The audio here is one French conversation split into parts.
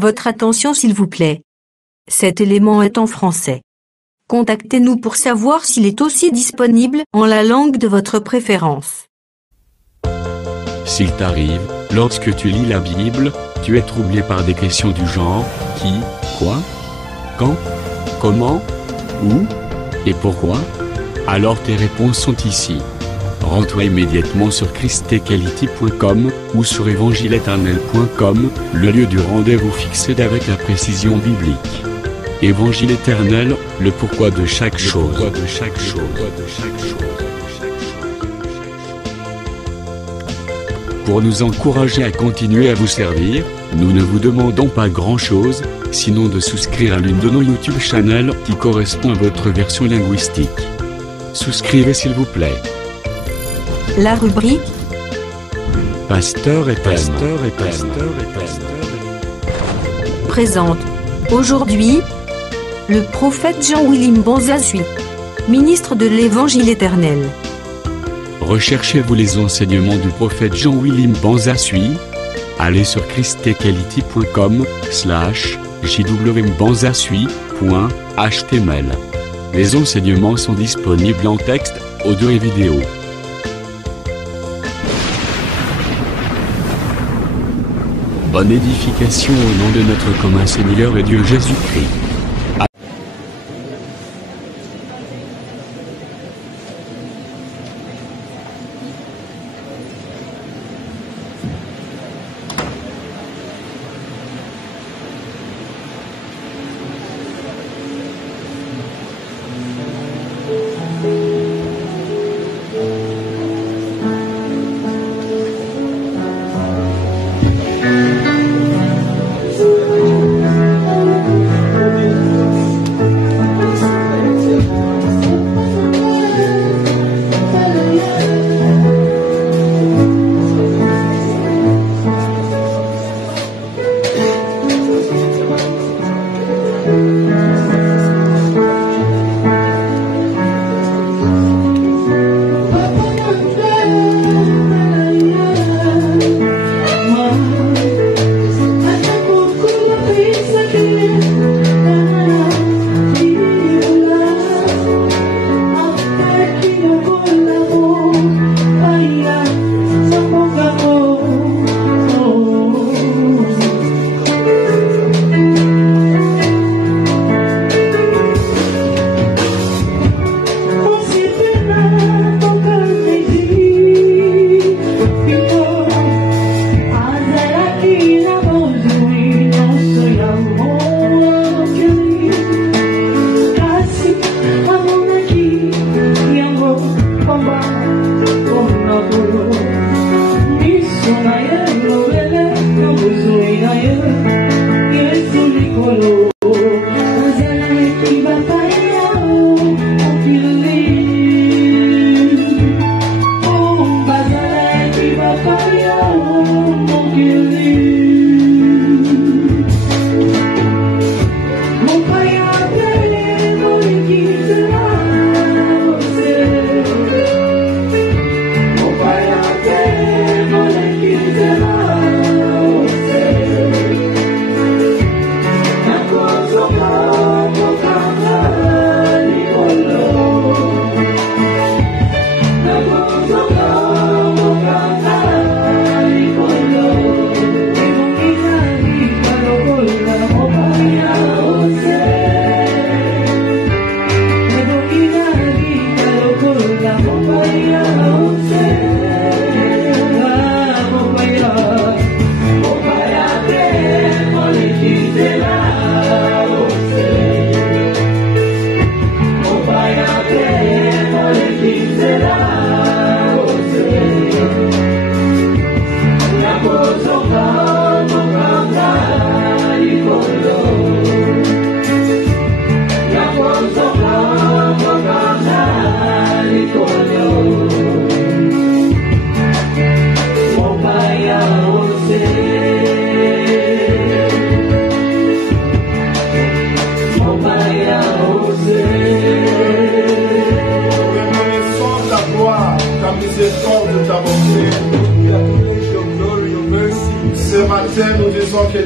Votre attention s'il vous plaît. Cet élément est en français. Contactez-nous pour savoir s'il est aussi disponible en la langue de votre préférence. S'il t'arrive, lorsque tu lis la Bible, tu es troublé par des questions du genre « qui, quoi, quand, comment, où et pourquoi ?» Alors tes réponses sont ici. Rends-toi immédiatement sur christequality.com ou sur évangile-éternel.com, le lieu du rendez-vous fixé avec la précision biblique. Évangile éternel, le pourquoi de chaque chose. Pour nous encourager à continuer à vous servir, nous ne vous demandons pas grand-chose, sinon de souscrire à l'une de nos YouTube channels qui correspond à votre version linguistique. Souscrivez s'il vous plaît. La rubrique Pasteur et présente aujourd'hui le prophète Jean-Willim Banzassuy, ministre de l'Évangile éternel. Recherchez-vous les enseignements du prophète Jean-Willim Banzassuy? Allez sur christequality.com/jwbanzassuy.html. Les enseignements sont disponibles en texte, audio et vidéo. Bonne édification au nom de notre commun Seigneur et Dieu Jésus-Christ.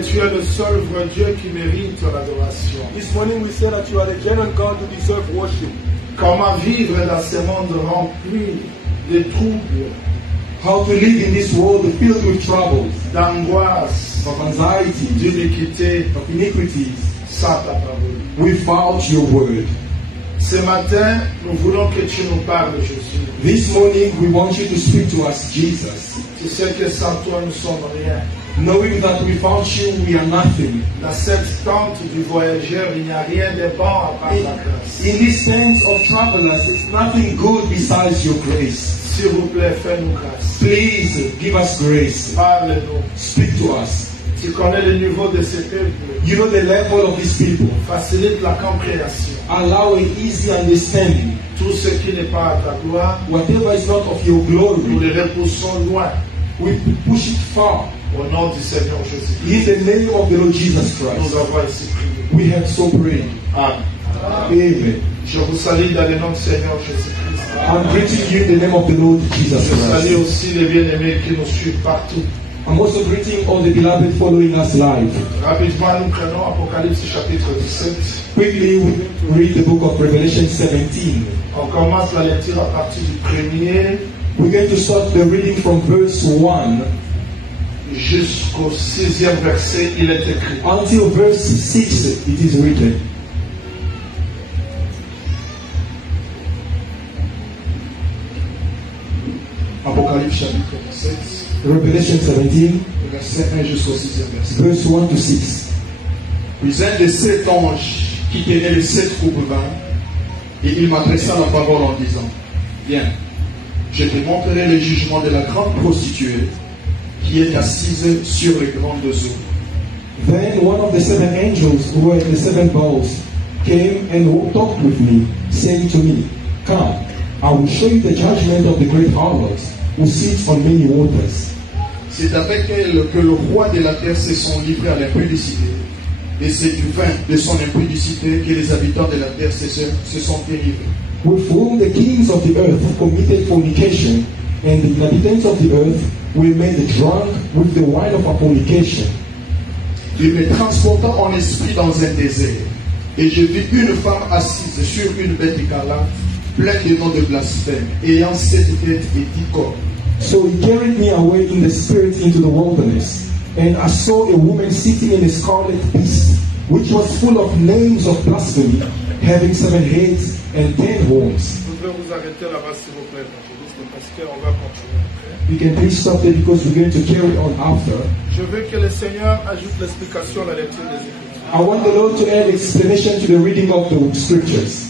tu es le seul vrai Dieu qui mérite l'adoration. This morning we say that you are the genuine God who deserves worship. Comment vivre dans ce monde rempli de troubles, How to live in this world filled with troubles, d'angoisse, of anxiety, d'iniquité, of iniquities, sans ta parole. without your word. Ce matin, nous voulons que tu nous parles, Jésus. This morning we want you to speak to us, Jesus, Tu sais que sans toi, nous sommes rien. knowing that without you we are nothing. Dans cette tente du voyageur, il n'y a rien de bon à part la grâce. In this sense of travelers, it's nothing good besides your grace. S'il vous plaît, fais-nous grâce. Please give us grace. Parle-nous. Speak to us. Tu connais le niveau de ce peuple. You know the level of these people. Facilite la compréhension. Allow an easy understanding. Tout ce qui n'est pas à ta gloire, Whatever is not of your nous glory, les repoussons loin. we push it far. Au nom du Seigneur Jésus. In the name of the Lord Jesus Nous Christ, avons ainsi prié. we have so prayed. Amen. Amen. Je vous salue dans le nom du Seigneur Jésus-Christ. I'm greeting you in the name of the Lord Jesus Je salue Christ. aussi les bien-aimés qui nous suivent partout. I'm also greeting all the beloved following us live. Rapidement, nous prenons Apocalypse chapitre 17. Quickly, we read the book of Revelation 17. On commence la lecture à partir du premier We're going to start the reading from verse 1 jusqu'au 6e verset. Il est écrit. until verse 6. It is written. Apocalypse chapitre 17, Revelation 17, verset 1 jusqu'au 6e verset. verse 1 to 6. Puis un des 7 anges qui tenait les 7 coupes vint, et il m'adressa la parole en disant, viens, je te montrerai les jugements de la grande prostituée qui est assise sur les grandes eaux. Then one of the 7 angels who had the 7 bowls came and talked with me, saying to me, come, I will show you the judgment of the great harlot, who sits on many waters. C'est avec elle que le roi de la terre se sont livrés à l'impudicité. Et c'est du vin de son impudicité que les habitants de la terre se sont délivrés. With whom the kings of the earth committed fornication, and the inhabitants of the earth were made drunk with the wine of fornication. Il me transporta en esprit dans un désert, et je vis une femme assise sur une bête écarlate, pleine de noms de blasphème, ayant 7 têtes et 10 corps. So he carried me away in the spirit into the wilderness, and I saw a woman sitting in a scarlet beast, which was full of names of blasphemy, having 7 heads and 10 horns. Je voudrais vous arrêter là-bas, s'il vous plaît, parce qu'on va continuer après. You can please stop there because we're going to carry on after. Je veux que le Seigneur ajoute l'explication à la lecture des Écritures. I want the Lord to add explanation to the reading of the scriptures.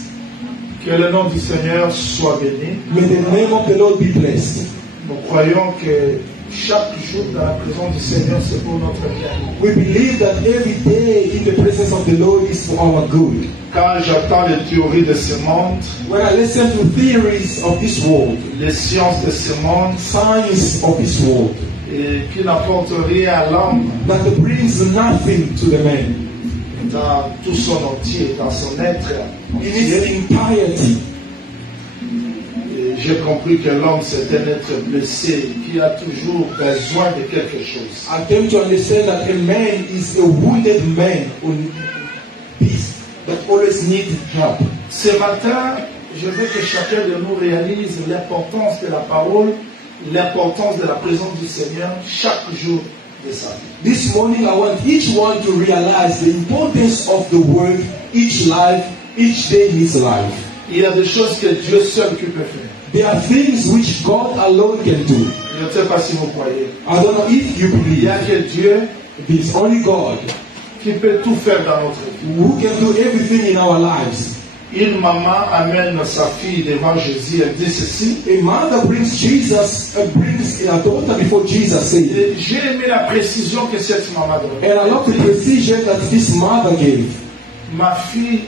Que le nom du Seigneur soit béni. May the name of the Lord be blessed. Nous croyons que chaque jour dans la présence du Seigneur, c'est pour notre bien. We believe that every day in the presence of the Lord is for our good. Quand j'entends les théories de ce monde, When I listen to theories of this world, les sciences de ce monde, science of this world, et qui n'apportent rien à l'homme that brings nothing to the man dans tout son entier, dans son être in entier, its entirety, et j'ai compris que l'homme c'est un être blessé qui a toujours besoin de quelque chose. I came to understand that a man is a wounded man on peace that always needs help. Ce matin, je veux que chacun de nous réalise l'importance de la parole, l'importance de la présence du Seigneur chaque jour de sa vie. This morning I want each one to realize the importance of the word each day in his life. Il y a des choses que Dieu seul qui peut faire. There are things which God alone can do. Je ne sais pas si vous croyez. I don't know if you Il believe y a que Dieu it is only God qui peut tout faire dans notre vie. who can do everything in our lives. Une maman amène sa fille devant Jésus, elle dit ceci. A mother brings a daughter before Jesus, saying, Et j'ai aimé la précision que cette maman donne. and I love the precision that this mother gave, Ma fille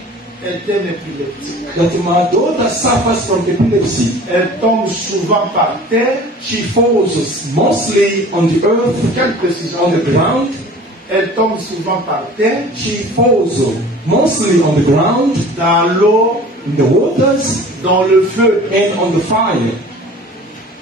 est un épileptique. that my daughter suffers from epilepsy. Elle tombe souvent par terre. She falls mostly on the earth, Quelle précision on the ground. Elle tombe souvent par terre, She falls mostly on the ground, dans l'eau, in the waters, dans le feu. and on the fire.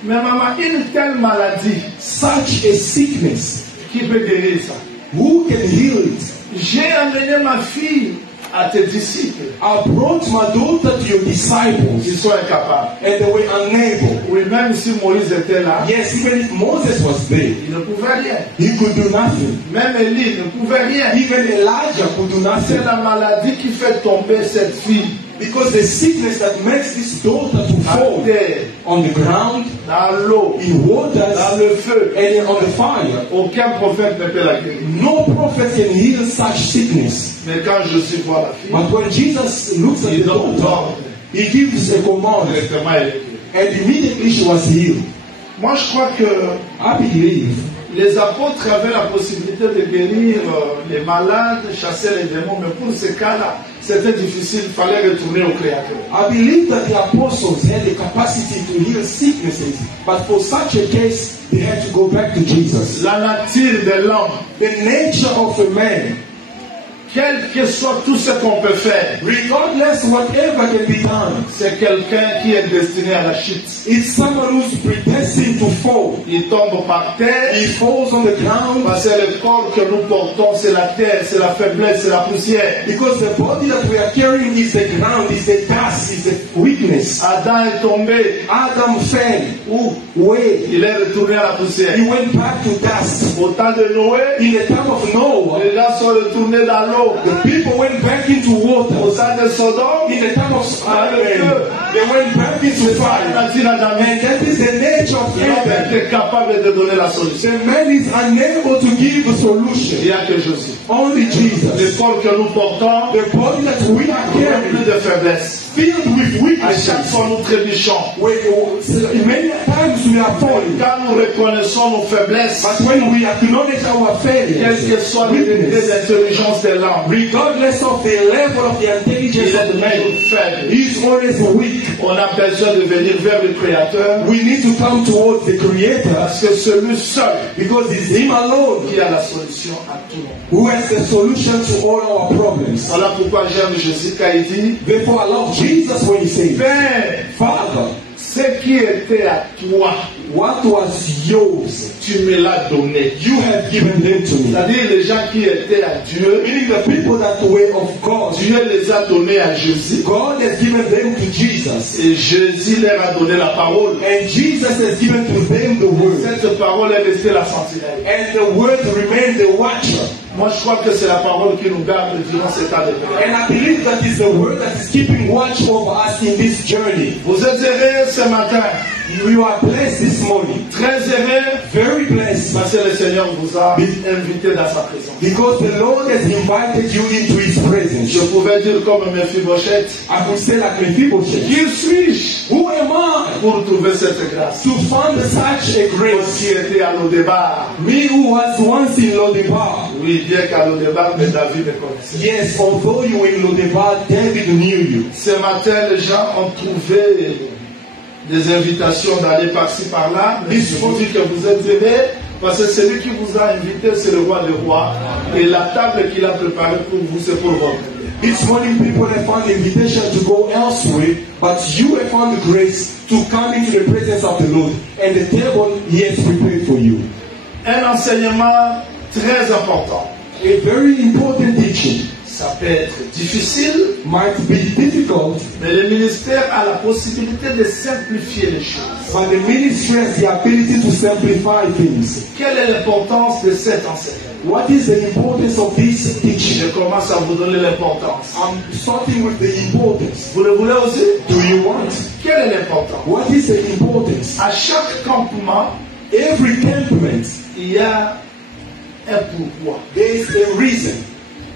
Mais maman, une telle maladie, Such a sickness, qui peut guérir ça? Who can heal it? J'ai amené ma fille à tes disciples. I brought my daughter to your disciples, Ils sont incapables. and they were unable. Oui, même si Moïse était là, Yes, even if Moses was there, il ne pouvait rien. he could do nothing. Même Élie ne pouvait rien. Even Elijah could do C'est nothing. la maladie qui fait tomber cette fille Because the sickness that makes this daughter to à fall terre, on the ground, dans l'eau, in waters, dans le feu. and on the fire. Aucun prophète ne peut la guérir. No prophet can heal such sickness. Mais quand Jésus voit la fille, But when Jesus looks at il the donne daughter, l'ordre. he gives a command, Directement, elle est guérie. and immediately she was healed. Moi, je crois que I believe les apôtres avaient la possibilité de guérir les malades, chasser les démons, mais pour ce cas-là, c'était difficile, il fallait retourner au Créateur. I believe that the apostles had the capacity to heal sicknesses, but for such a case, they had to go back to Jesus. La nature de l'homme, The nature of a man, quel que soit tout ce qu'on peut faire, regardless whatever can be done, c'est quelqu'un qui est destiné à la chute. is someone who's predestined to fall. Il tombe par terre, He falls on the ground parce que le corps que nous portons, c'est la terre, c'est la faiblesse, c'est la poussière. because the body that we are carrying is the ground, is the dust, is the weakness. Adam est tombé, Adam fell. où Where? il est retourné à la poussière. He went back to dust. Au temps de Noé, In the time of Noah, les gens sont retournés dans l'eau. the people went back into Au water. temps de Sodome, In the time of Sodom, they went back into c'est pas fire. la nature adamique. And that is the nature of L'homme heaven. était capable de donner la solution. The man is unable to give the Il solution. n'y a que Jésus. Only Le Jesus. corps que nous portons, The body that we are il y a carrying, plus de faiblesse. filled with À chaque weaknesses. fois, nous trébuchons. Many times we are falling. Quand nous reconnaissons nos faiblesses, But when we acknowledge our quel failures, que soit le degré weakness, d'intelligence de l'homme, regardless of the level of the il intelligence of est the man, toujours faible. he is always weak. On a besoin de venir vers le Créateur We need to come towards the Creator parce que c'est lui seul because it's Him alone qui a la solution à tout. who has the solution to all our problems. Voilà pourquoi j'aime Jésus quand il dit, Therefore, I love Jesus when He says, Père, Father, ce qui était à toi, what was yours, tu me l'as donné. you have given them to me. C'est-à-dire les gens qui étaient à Dieu, Meaning the people that were of God, Dieu les a donnés à Jésus God has given them to Jesus. et Jésus leur a donné la parole. And Jesus has given to them the word. Cette parole est restée la sentinelle. And the word remained the watcher. Moi je crois que c'est la parole qui nous garde durant cet état de paix. And I believe that is the word that is keeping watch over us in this journey. Vous êtes heureux ce matin, You are blessed this morning. très heureux, Very blessed. parce que le Seigneur vous a invité dans sa présence. Because the Lord has invited you into His presence. Je pouvais dire comme Mephibosheth, I could say like Mephibosheth, qui suis-je who am I pour trouver cette grâce? to find such a Moi grace? qui étais à l'Odebar, Me who was once in Lodebar. oui, bien qu'à l'Odebar, mais David me connaissait. Yes, although you were in Lodebar, David knew you. Ce matin, les gens ont trouvé des invitations d'aller par-ci par-là, mais il faut dire que vous êtes aimés, parce que celui qui vous a invité, c'est le roi des rois, et la table qu'il a préparée pour vous, c'est pour votre bien. This morning, people have found invitation to go elsewhere, but you have found the grace to come into the presence of the Lord, and the table He has prepared for you. Un enseignement très important. A very important teaching. Ça peut être difficile, Might be difficult, mais le ministère a la possibilité de simplifier les choses. but the ministry has the ability to simplify things. Quelle est l'importance de cet enseignement? What is the importance of this teaching? Je commence à vous donner l'importance. I'm starting with the importance. Vous le voulez aussi? Do you want? Quelle est l'importance? What is the importance? À chaque campement, Every temperament, il y a un pourquoi. there is a reason.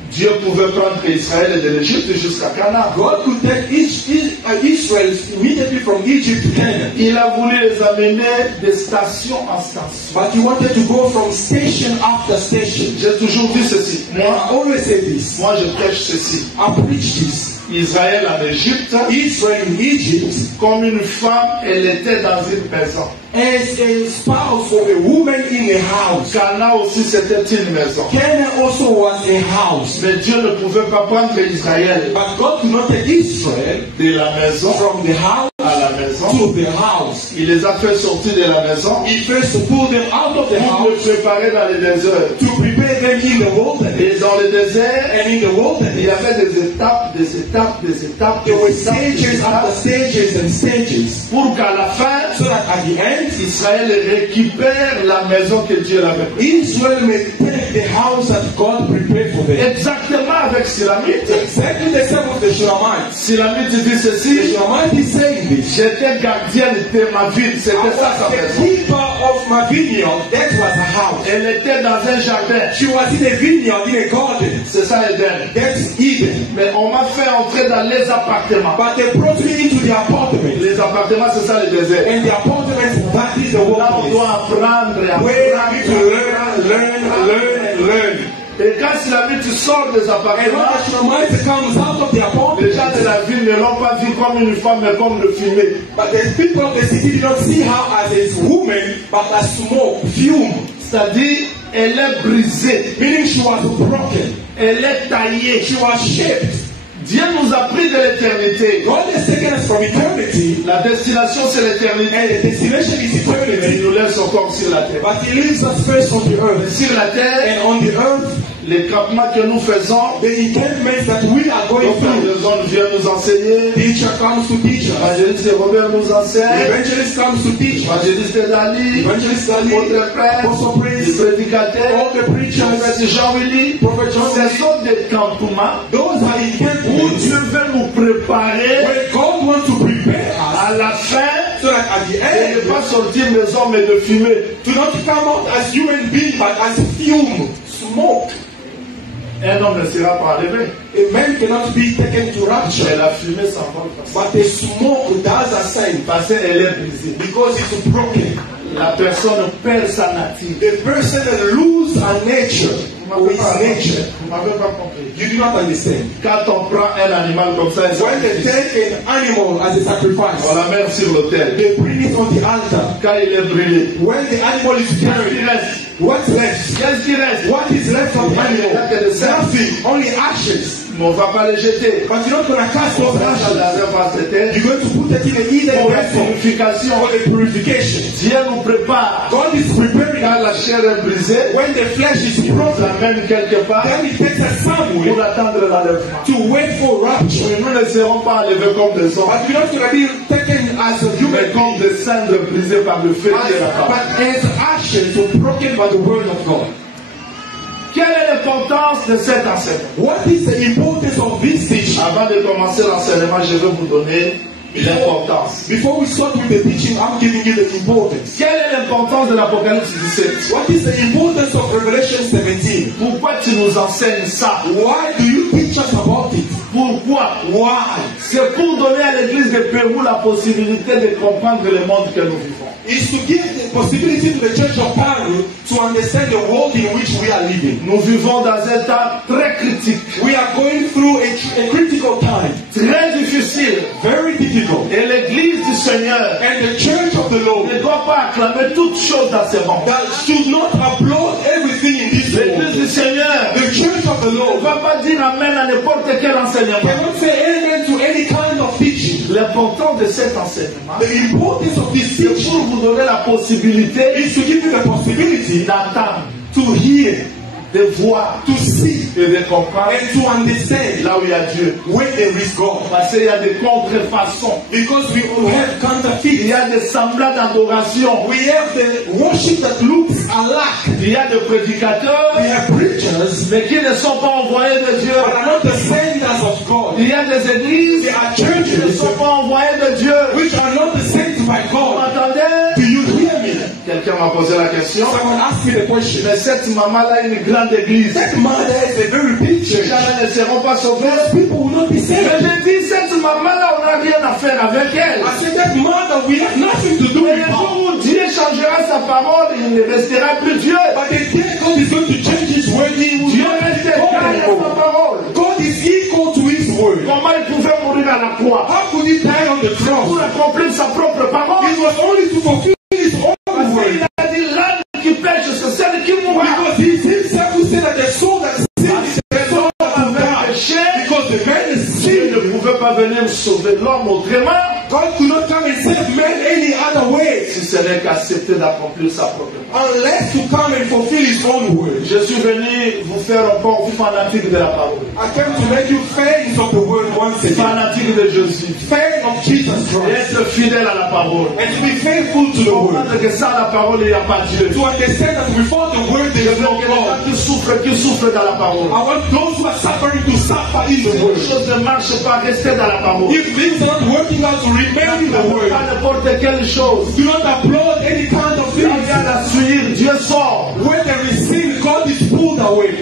Dieu pouvait prendre Israël de l'Égypte jusqu'à Canaan. God could take Israel immediately from Egypt to Canaan. Il a voulu les amener de station en station. But He wanted to go from station after station. J'ai toujours dit ceci. And I always say this. Moi, je prêche ceci. I preach this. Israël en Égypte, Israel in Egypt, comme une femme, elle était dans une maison. as a spouse of a woman in a house. Canaan aussi, c'était une maison. Canaan also was a house. Mais Dieu ne pouvait pas prendre Israël But God could not take Israel de la maison from the house à la la maison. to the house. Il les a fait sortir de la maison He first pulled them out of the pour house les préparer dans les déserts. to prepare them in the wilderness. Et dans le désert, And in the il wilderness, y avait des étapes, des étapes, des étapes, there were des étapes, des stages after étapes, stages and stages, pour qu'à la fin, so that at the end, Israël récupère la maison que Dieu l'avait prise. Israel may take the house that God prepared for them. Exactement avec Silamite. Exactly the same with the Shulamite. Silamite dit The ceci: Shulamite is saying this. j'étais gardien de ma ville, I c'était ça sa was the maison. keeper of my vineyard. That was a house. Elle était dans un jardin, She was in a vineyard, in a garden. c'est ça Eden. That's Eden. Mais on m'a fait entrer dans les appartements. But they brought me into the apartment. Les appartements, c'est ça le désert. And the apartment, that is the Là, on wilderness. doit apprendre et Where apprendre. we need to learn and learn. Et quand Silamite sort des And when appartements, the Shulamite comes out of the les gens apartment, de la ville ne l'ont pas vu comme une femme, mais comme le fumée. but the people of the city did not see her as a woman, but as smoke, fume. C'est-à-dire, elle est brisée, Meaning she was broken. elle est taillée. She was shaped. Dieu nous a pris de l'éternité. God has taken us from eternity, La destination, c'est l'éternité. and the destination is Mais il eternity. nous laisse encore sur la terre. But He leaves us first on the earth. Sur la terre, And on the earth, les campements que nous faisons, the encampments that we are going notre through. raison vient nous enseigner. Teacher comes to teach us. L'évangéliste Robert nous The enseigne. evangelist comes to teach us. L'évangéliste Dali, Evangelist Ali, votre frère, Apostle les Prince, prédicateurs, all the preachers, prophète Jean-Willy, Prophet John, ce sont des campements those are où encampments Dieu veut nous préparer where God wants to prepare us à la fin so that at the de ne end, pas sortir des hommes et de fumer. to not come out as human beings but as fume, smoke. Un homme ne sera pas enlevé, A man cannot be taken to mais rapture, la fumée s'envole but the smoke does ascend parce qu'elle est brisée. because it's broken. La personne perd sa nature. The person loses a nature or his nature. Vous m'avez pas compris. You do not understand. Quand on prend un animal comme ça, When they take an animal as a sacrifice, on la met sur l'autel. they bring it on the altar. Quand il est brûlé, When the animal is qu'est-ce qui buried, reste? what's left? Qu'est-ce qui reste? What is left of the animal? Nothing, only ashes. Mais on ne va pas les jeter. But you're not going to cast On those va ashes. dans un vase de terre You're going to put it in either pour la vessel purification. for the purification. Dieu nous prépare. God is preparing Quand us. la chair est brisée, When the flesh is on broken, l'amène quelque part then it takes us pour somewhere attendre l'enlèvement. to wait for rapture. Mais nous ne serons pas enlevés comme des hommes, But you're not going to be taken as a mais human comme being, des cendres brisées par le feu qui est la parole. but as ashes were broken by the word of God. Quelle est l'importance de cet enseignement? What is the importance of this teaching? Avant de commencer l'enseignement, je vais vous donner l'importance. Before we start with the teaching, I'm giving you the importance. Quelle est l'importance de l'Apocalypse 17? What is the importance of Revelation 17? Pourquoi tu nous enseignes ça? Why do you teach us about it? Pourquoi? Why? C'est pour donner à l'église de Pérou la possibilité de comprendre le monde que nous vivons. Is to give the possibility to the church of Paru to understand the world in which we are living. Nous vivons dans un temps très critique, We are going through a critical time, très difficile. very difficult. Et l'église du Seigneur And the church of the Lord ne doit pas acclamer toutes choses dans ce monde. that should not applaud everything in this L'église world. du Seigneur The church of the ne Lord va pas dire amen à n'importe quel enseignement. cannot say amen to any kind of teaching. L'important de cet enseignement, The importance of this c'est teaching pour vous donner la possibilité is to give you the possibility d'entendre, to hear, de voir to see, et de comprendre and to understand là où il y a Dieu. where there is God. Parce qu'il y a des contrefaçons, Because we have il counterfeits. y a des semblants d'adoration, We have the worship that looks alike. il y a des prédicateurs, We have preachers mais qui ne sont pas envoyés de Dieu. but are not the senders of God. Il y a des églises There are qui ne churches sont pas envoyées de Dieu. which are not the sent by Vous God. m'entendez? Do you hear me? Quelqu'un m'a posé la question. Someone asked me the question. Mais cette maman-là a une grande église. That mother is a very big Les church. gens ne seront pas sauvés. People will not be Mais saved. je dis, cette maman-là, on n'a rien à faire avec elle. I said that mother, we have nothing to do Mais with le her. jour où Dieu changera sa parole, il ne restera plus Dieu. But the day God is going to change His word, He will Dieu not reste be God égal à sa anymore. parole. God is equal to His word. Comment il pouvait mourir à la croix? How could He die on the Pour cross? accomplir sa propre parole. It was only to fulfill His own Parce word. qu'il a dit, l'âme qui pêche, c'est celle qui mourra. Because He Himself who said that the soul that sins is the soul that will die. Péché, Because the man is Dieu sin. ne pouvait pas venir sauver l'homme autrement God could not come and save man any other way si ce n'est qu'accepter d'accomplir sa propre parole. unless to come and fulfill His own word. Je suis venu vous faire encore fanatique de la parole. I came to make you fans of the word once again. Fanatique de Jésus. Fan of Jesus Et Christ. être fidèle à la parole. And to be faithful to the word. Comprendre que sans la parole, il n'y a pas Dieu. To understand that without the word there Je is veux no que les gens God. qui souffrent dans la parole. I want those who are suffering to suffer in the Si les word. choses ne marchent pas, restez dans la parole. If things are not working out, to remain in the word. Pas n'importe quelle chose. Do not applaud any kind of Il y things. a la suivre, Dieu sort. When there is sin, God is pulled away.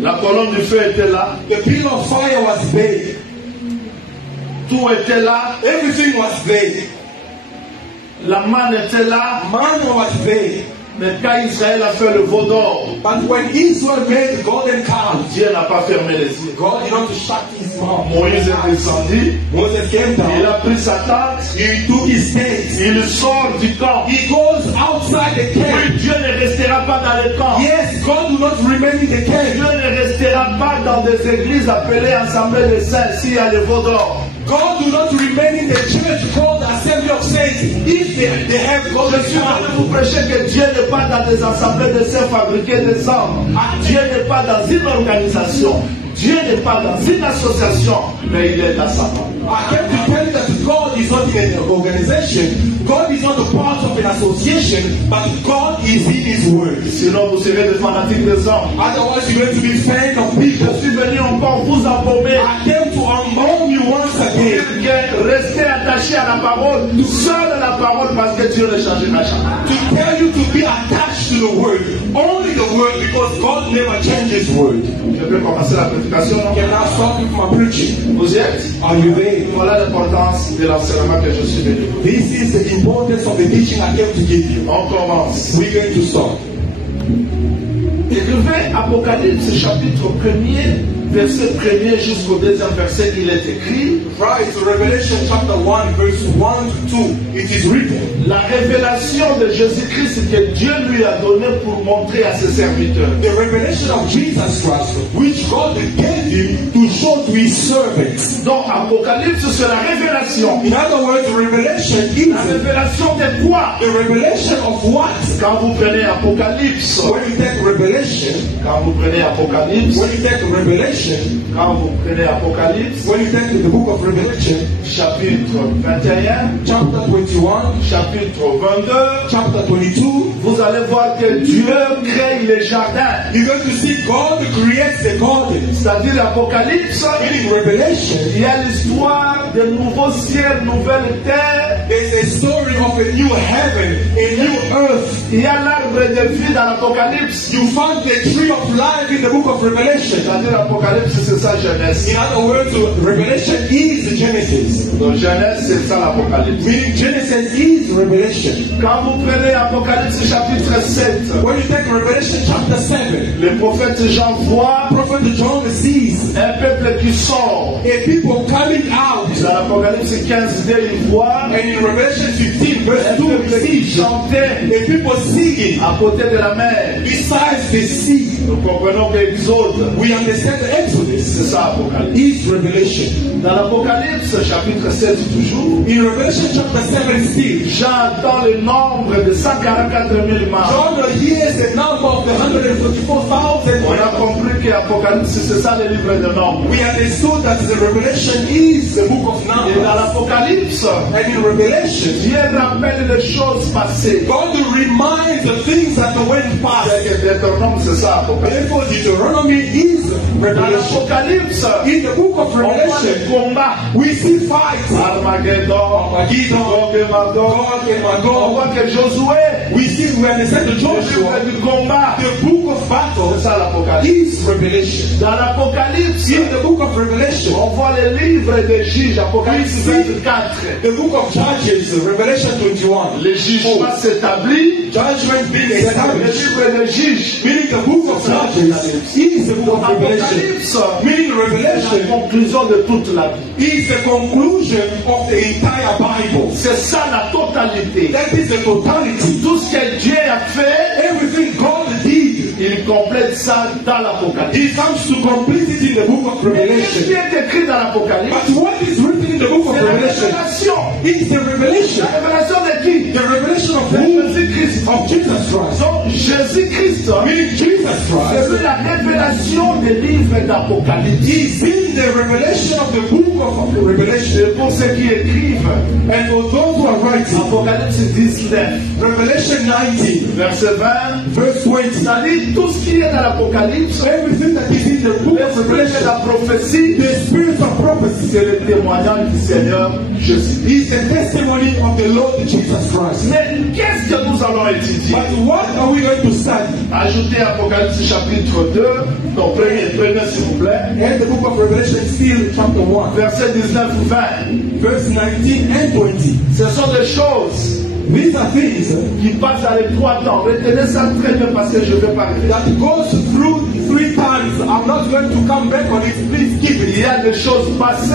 La colonne du feu était là. The pillar of fire was there. Tout était là. Everything was there. La manne était là. Manna was there. Mais quand Israël a fait le veau d'or, But when Israel made the golden calf, Dieu n'a pas fermé les yeux. God did not shut his mouth. Moïse est descendu. Moses came Il down. a pris sa tente. He took his tent. Il sort du camp. He goes outside the Oui, camp. Dieu ne restera pas dans le camp. Yes, God will not remain in the Dieu camp. ne restera pas dans des églises appelées Assemblée des Saints s'il y a le veau d'or. God will not remain in the church called Assembly of Saints if they have Je golden suis venu calf. vous prêcher que Dieu n'est pas dans des assemblées de saints fabriquées des hommes. Dieu n'est pas dans une organisation. Dieu n'est pas dans une association, mais il est dans sa main. I came to tell you that God is not in an organization. God is not a part of an association, but God is in His Word. Sinon, vous serez des fanatiques des hommes. Otherwise, you're going to be fans of Je people. suis venu encore vous embaumer. I came to unbound you once again. Restez attachés à la parole, seul à la parole, parce que Dieu ne changera jamais. To tell you to be attached to the Word. Only the Word, because God never changes Word. Je peux commencer la prédication, non? Can I start with my preaching? Vous y êtes? Are you there? Voilà l'importance de l'enseignement que je suis venu. This is the importance of the teaching I came to give you. On commence. We're going to start. Écrivez Apocalypse chapitre 1er, verset 1er jusqu'au 2e verset, il est écrit. Right, so Revelation chapter 1, verse 1 to 2, it is written. La révélation de Jésus-Christ que Dieu lui a donnée pour montrer à ses serviteurs. The revelation of Jesus Christ, which God gave him to show to his servants. Donc Apocalypse c'est la révélation. In other words, revelation is La révélation de quoi? the revelation of what? Quand vous prenez Apocalypse, When you take revelation, quand vous prenez Apocalypse, when you take revelation, quand vous prenez Apocalypse, when you take the book of Revelation, chapitre 21, chapter 21, chapitre 22, chapter 22, vous allez voir que Dieu crée les jardins. you're going to see God creates the garden. C'est-à-dire l'Apocalypse, In Revelation, il y a l'histoire de nouveaux ciels, nouvelles terres. there's a story of a new heaven, a new earth. Il y a l'arbre de vie dans l'Apocalypse. You find the tree of life in the book of Revelation. C'est-à-dire l'Apocalypse, c'est sa jeunesse. In other words, Revelation is Genesis. Donc Genèse, c'est ça l'Apocalypse. Meaning Genesis is Revelation. Quand vous prenez Apocalypse chapitre 7, When you take Revelation chapter 7, le prophète Jean voit Prophet John sees un peuple qui sort. a people coming out. Dans l'Apocalypse 15, il voit And in Revelation 15, verse un 2, peuple we qui see chantait a people singing à côté de la mer. besides the sea. Nous comprenons que Exode, We understand the Exodus c'est ça Apocalypse. is Revelation. Dans l'Apocalypse chapitre 7 toujours, In Revelation chapter 7 still, Jean entend le nombre de 144 000 morts. John hears the number of the 144,000. On a compris que Apocalypse, c'est ça le livre de nombres. We understood that the Revelation is the book of Et dans Numbers. l'Apocalypse, And in Revelation, Dieu rappelle les choses passées. God reminds the things that went past. C'est que Deutéronome, c'est ça Apocalypse. Therefore, Deuteronomy is Dans Revelation. l'Apocalypse, In the book of on voit Revelation, les combats. we see fights. Armageddon, Gog et Magog. God and On Magog. voit que Josué, We understand the le Joshua. livre du combat, The book of battle c'est ça l'Apocalypse. is Revelation. Dans l'Apocalypse, In the book of Revelation, on voit les livres des juges, Apocalypse 24. the book of Judges, Revelation 21, Les jugements s'établissent. judgment being Le established. livre des juges, Meaning the book of Judges is the book of Revelation. Apocalypse, Meaning la Revelation conclusion de toute la vie. is the conclusion of the entire Bible. C'est ça la totalité. That is the totality. Tout ce que Dieu a fait, Everything God did, il complète ça dans l'Apocalypse. He comes to complete it in the book of Mais qu'est-ce Revelation. qui est écrit dans l'Apocalypse? But what is written in the book of C'est la Revelation? révélation. It's the revelation. La révélation de qui? The revelation of De who? Jésus-Christ. Of Jesus Christ. Donc Jésus-Christ, Meaning Jesus Christ c'est la révélation des livres d'Apocalypse. is in the revelation of the book of Revelation. Et pour ceux qui écrivent, And for those who are writing, Apocalypse 19, Revelation 19, verset 20, verse 20, ça dit tout ce qui est dans l'Apocalypse, everything that is in the book of l'esprit de Revelation, la prophétie, the spirit of prophecy, c'est le témoignage du Seigneur Jésus. is the testimony of the Lord Jesus Christ. Mais qu'est-ce que nous allons étudier? But what are we going to study? Ajoutez Apocalypse chapitre 2, donc premier s'il vous plaît, And the book of Revelation, still chapter 1, verset 19-20. verse 19 and 20. Ce sont des choses These are things qui passent dans les 3 temps. Retenez ça très bien parce que je vais parler. that goes through 3 times. I'm not going to come back on it. Please keep Il it. y a des choses passées,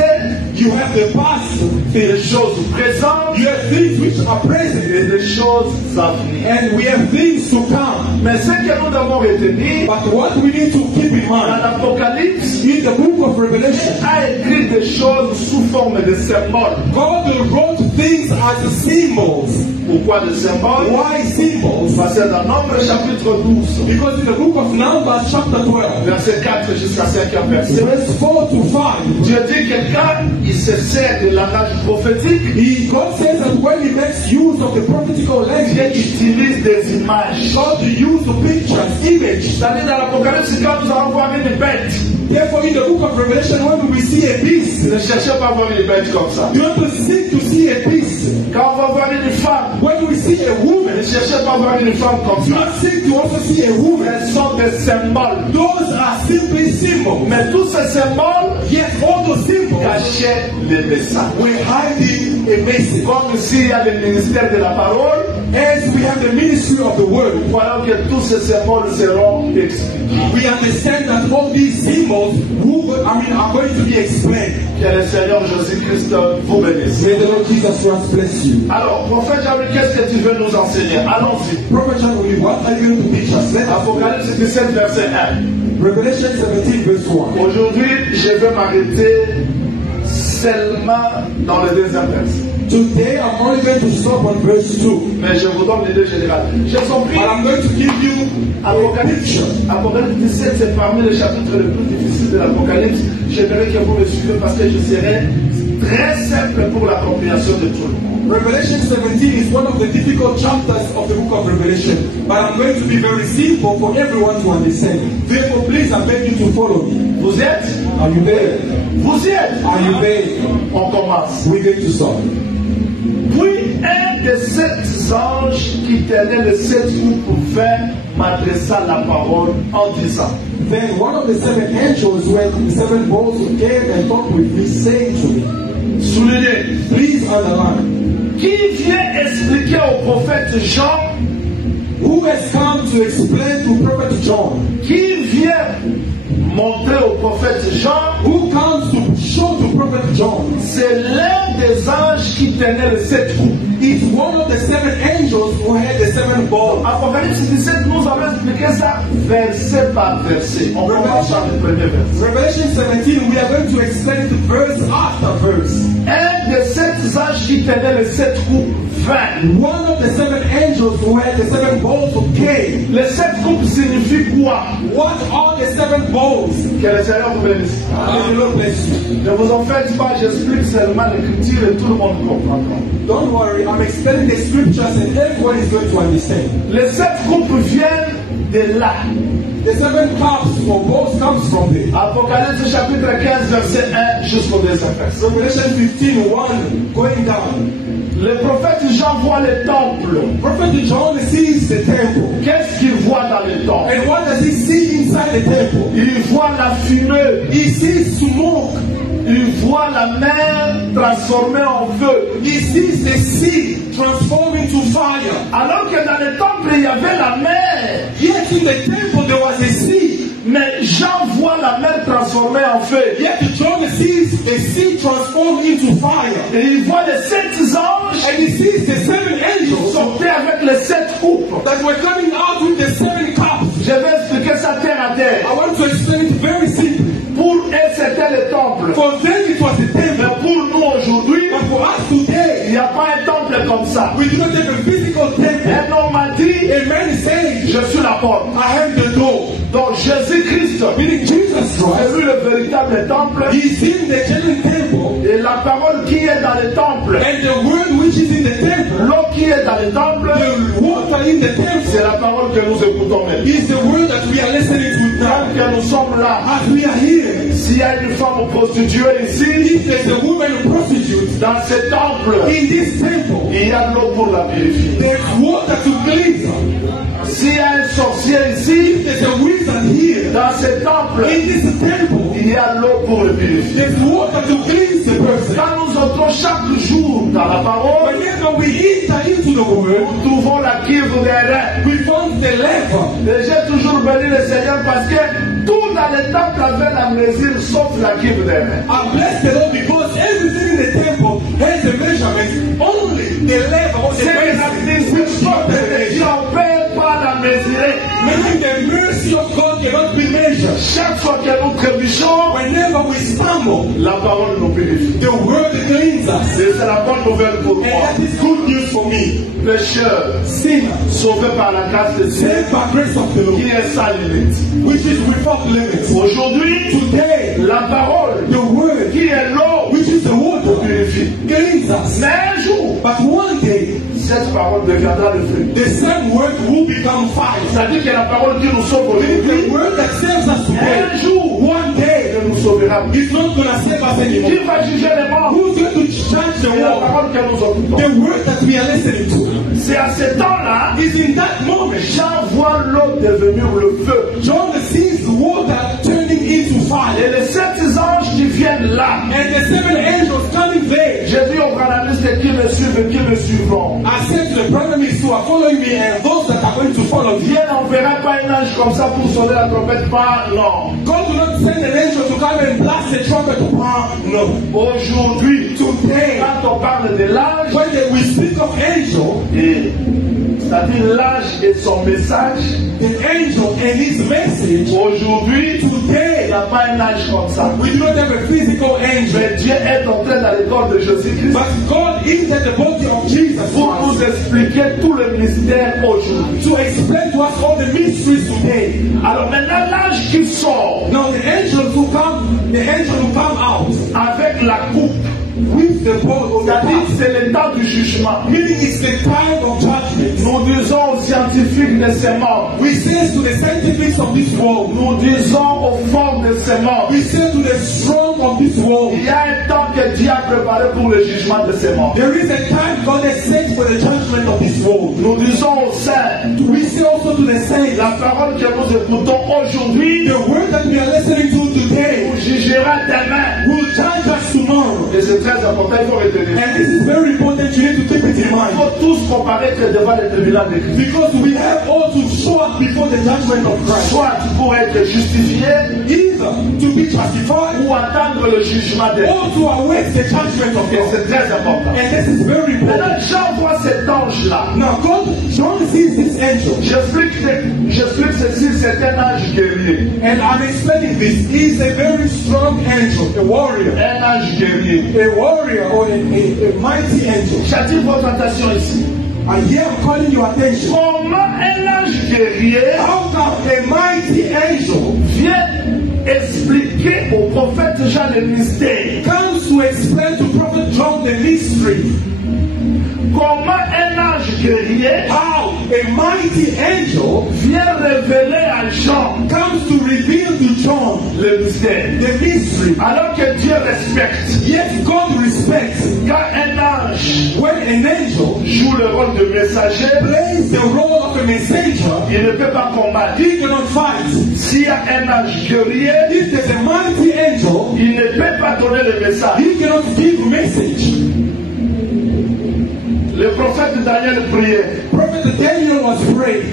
You have the past, des choses présentes you have things which are present, et des choses à venir. and we have things to come. Mais ce que nous devons retenir, But what we need to keep in dans mind, l'Apocalypse, in the book of Revelation, a écrit des choses sous forme de symboles. God wrote things as symbols. Pourquoi des symboles? Why symbols? Parce que dans Nombre chapitre 12, Because in the book of Numbers, chapter 12, verset 4 jusqu'à 5e verset, verse 4 to 5, Dieu dit que quand il se sert de langage prophétique, God says that when He makes use of the prophetical Dieu language, utilise des images. God to use the pictures, image. C'est-à-dire dans l'Apocalypse, quand nous allons voir une bête, Therefore, in the book of Revelation, when we see a beast, ne cherchez pas à voir une bête comme ça. you have to seek to see a beast. Quand on va voir une femme, When we see a woman, ne cherchez pas à voir une femme comme you ça. must seek to also see a woman. Elles sont des symboles. Those are simply symbols. Mais tous ces symboles Yet all those symbols cachaient les messages. were hiding a message. Comme ici il y a le ministère de la parole, As we have the ministry of the word, voilà que tous ces symboles seront expliqués. we understand that all these symbols are going to be explained. Que le Seigneur Jésus-Christ vous bénisse. May the Lord Jesus Christ bless you. Alors, prophète Jean-Louis, qu'est-ce que tu veux nous enseigner? Allons-y. Prophet John, what are you going to teach us? Let us. Apocalypse 17, verset 1. Revelation 17, verse 1. Aujourd'hui, je vais m'arrêter seulement dans le deuxième verset. Today, I'm only going to stop on verse 2. Mais je vous donne l'idée générale. J'ai compris. But I'm going to give you a picture. Apocalypse 17, c'est parmi les chapitres les plus difficiles de l'Apocalypse. J'aimerais que vous me suivez parce que je serai très simple pour l'appropriation de tout le monde. Revelation 17 is one of the difficult chapters of the book of Revelation, but I'm going to be very simple for everyone to understand. Therefore, please, I beg you to follow me. Vous êtes? Are you there? Vous y êtes? Are you there? On commence. We're going to start. Puis un des 7 anges qui tenait les 7 coupes vint m'adressa la parole en disant, Then one of the 7 angels who had the 7 bowls came and talked with me, saying to me, soulignez, please underline, qui vient expliquer au prophète Jean, who has come to explain to Prophet John, qui vient montrer au prophète Jean, who comes to show to Prophet John, c'est l'un des anges qui tenait les 7 coupes. it's one of the 7 angels who had the 7 bowls. Apocalypse 17, nous allons expliquer ça verset par verset. On commence par le premier verset. Revelation 17, we are going to explain it verse after verse. Un des 7 anges qui tenait les 7 coupes vint. One of the 7 angels who had the 7 bowls came. Les 7 coupes signifient quoi? What are the 7 bowls? Que le Seigneur vous bénisse. May the Lord bless you. Ne vous en faites pas, j'explique seulement l'écriture et tout le monde comprendra. Don't worry, I'm explaining the scriptures and everyone is going to understand. Les 7 coupes viennent de là. The 7 cups or bowls comes from there. Apocalypse chapitre 15, verset 1 jusqu'au deuxième verset. Revelation 15, 1, going down. Le prophète Jean voit le temple. Prophet John sees the temple. Qu'est-ce qu'il voit dans le temple? And what does he see inside the temple? Il voit la fumée. He sees smoke. Il voit la mer transformée en feu. He sees the sea transformed into fire. Alors que dans le temple, il y avait la mer. Yet in the temple there was a sea. Mais Jean voit la mer transformée en feu. Yet John sees the sea transformed into fire. Et il voit les 7 anges And he sees the 7 angels sortir avec les 7 coupes. that were coming out with the 7 cups. Je vais expliquer ça lapidaire. I want to explain it very simply. Pour eux, c'était le temple. For them it was the Mais temple. pour nous aujourd'hui, But for us today, il n'y a pas un temple comme ça. we do not have a physical temple. Un homme m'a dit, A man says, je suis la porte. I am the door. Donc Jésus-Christ, Meaning Jesus c'est Christ, lui le véritable temple. he is in the genuine temple. Et la parole qui est dans le temple, And the word which is in the temple, l'eau qui est dans le temple, the water in the c'est temple, la parole que nous écoutons maintenant. is the word that we are listening to Tant now. que nous sommes là, As we are here, s'il y a une femme prostituée ici, if there's a woman prostitute dans ce temple, in this temple, il y a de l'eau pour la purifier. there's water to cleanse her. S'il y a un sorcier ici, If there's a wizard here, dans ce temple, in this temple, il y a l'eau pour le purifier. there's water to cleanse the person. Quand nous entrons chaque jour dans la parole, Whenever we enter into the word, nous trouvons la cuve des reins. we found the lever. Et j'ai toujours béni le Seigneur parce que tout dans le temple avait la mesure sauf la cuve des reins. I bless the Lord because everything in the temple has a measurement. Only the lever or the C'est la basis which not the mesure. measure. On ne peut pas la mesurer. Meaning the mercy of God cannot be measured. Chaque fois que nous trébuchons, Whenever we stumble, la parole nous purifie. the word cleans us. Et c'est la bonne nouvelle pour And moi. that is good news for me. Pécheur, Sinner, sauvé par la grâce de Dieu, saved by grace of the Lord, qui est sans limite. which is without limits. Aujourd'hui, Today, la parole, the word, qui est l'eau, which is the water, purifie. cleans us. Mais un jour, But one day, cette parole deviendra le fruit. the same word will become fire. C'est-à-dire que la parole qui nous sauve aujourd'hui, The word that saves us today, un jour, one day, ne nous sauvera plus. is not going to save us anymore. Qui va juger les morts? Who's going to judge the C'est la world? parole que nous occupons. The word that we are listening to C'est à ce temps-là, is in that moment. Jean voit l'eau devenir le feu. John sees water turning into Et fire. les sept anges qui viennent là, And the seven angels coming there. j'ai dit aux journalistes qui me suivent et qui me suivront, I said to the prophets who are following me and those that are going to follow me, viens, on ne verra pas un ange comme ça pour sonner la trompette, pas, non. God will not send an angel to come and blast the trumpet. No. Aujourd'hui, Today, quand on parle de l'ange, when we speak of angel, c'est-à-dire l'ange et son message, the angel and his message, aujourd'hui, il today, n'y a pas un ange comme ça. we do not have a physical angel. Mais Dieu est entré dans le corps de Jésus-Christ But God entered the body of Jesus pour nous expliquer tout le mystère aujourd'hui. to explain to us all the mysteries today. Alors maintenant, l'ange qui sort Now the angel will come out avec la coupe, with the bowl on the c'est-à-dire top. c'est le temps du jugement. Meaning it's the time of judgment. Nous disons aux scientifiques de ces morts, We say to the scientifics of this world, nous disons aux forts de ces morts, we say to the strong of this world, il y a un temps que Dieu a préparé pour le jugement de ces morts. there is a time God has set for the judgment of this world. Nous disons aux saints, We say also to the saints, la parole que nous écoutons aujourd'hui the word that we are listening to today nous jugera demain. will judge us tomorrow. Et c'est très important, il faut retenir. And this is very important. You need to keep it in Il mind. faut tous comparaître devant les tribunaux de Christ. Because we have all to show up before the judgment of Christ. Soit pour être justifié Either to be justified ou attendre le jugement de Dieu. or to await the judgment of Et God. c'est très important. And this is very important. Maintenant, Jean voit cet ange-là. Now God, John sees this angel. J'explique ceci, c'est un ange guerrier. And I'm explaining this. He is a very strong angel, a warrior. Un ange guerrier. A warrior or a mighty angel. J'attire votre attention ici. And here I'm calling your attention. Comment un ange guerrier How come a mighty angel vient expliquer au prophète Jean le mystère? comes to explain to Prophet John the mystery? Comment un ange guerrier How a mighty angel vient révéler à Jean comes to reveal to John le mystère? the mystery. Alors que Dieu respecte. Yet God respects Quand un ange when an angel joue le rôle de messager, plays the role of a messenger. il ne peut pas combattre. He cannot fight. S'il y a un ange guerrier, If there's a mighty angel, il ne peut pas donner le message. he cannot give message. Le prophète Daniel priait Prophet Daniel was praying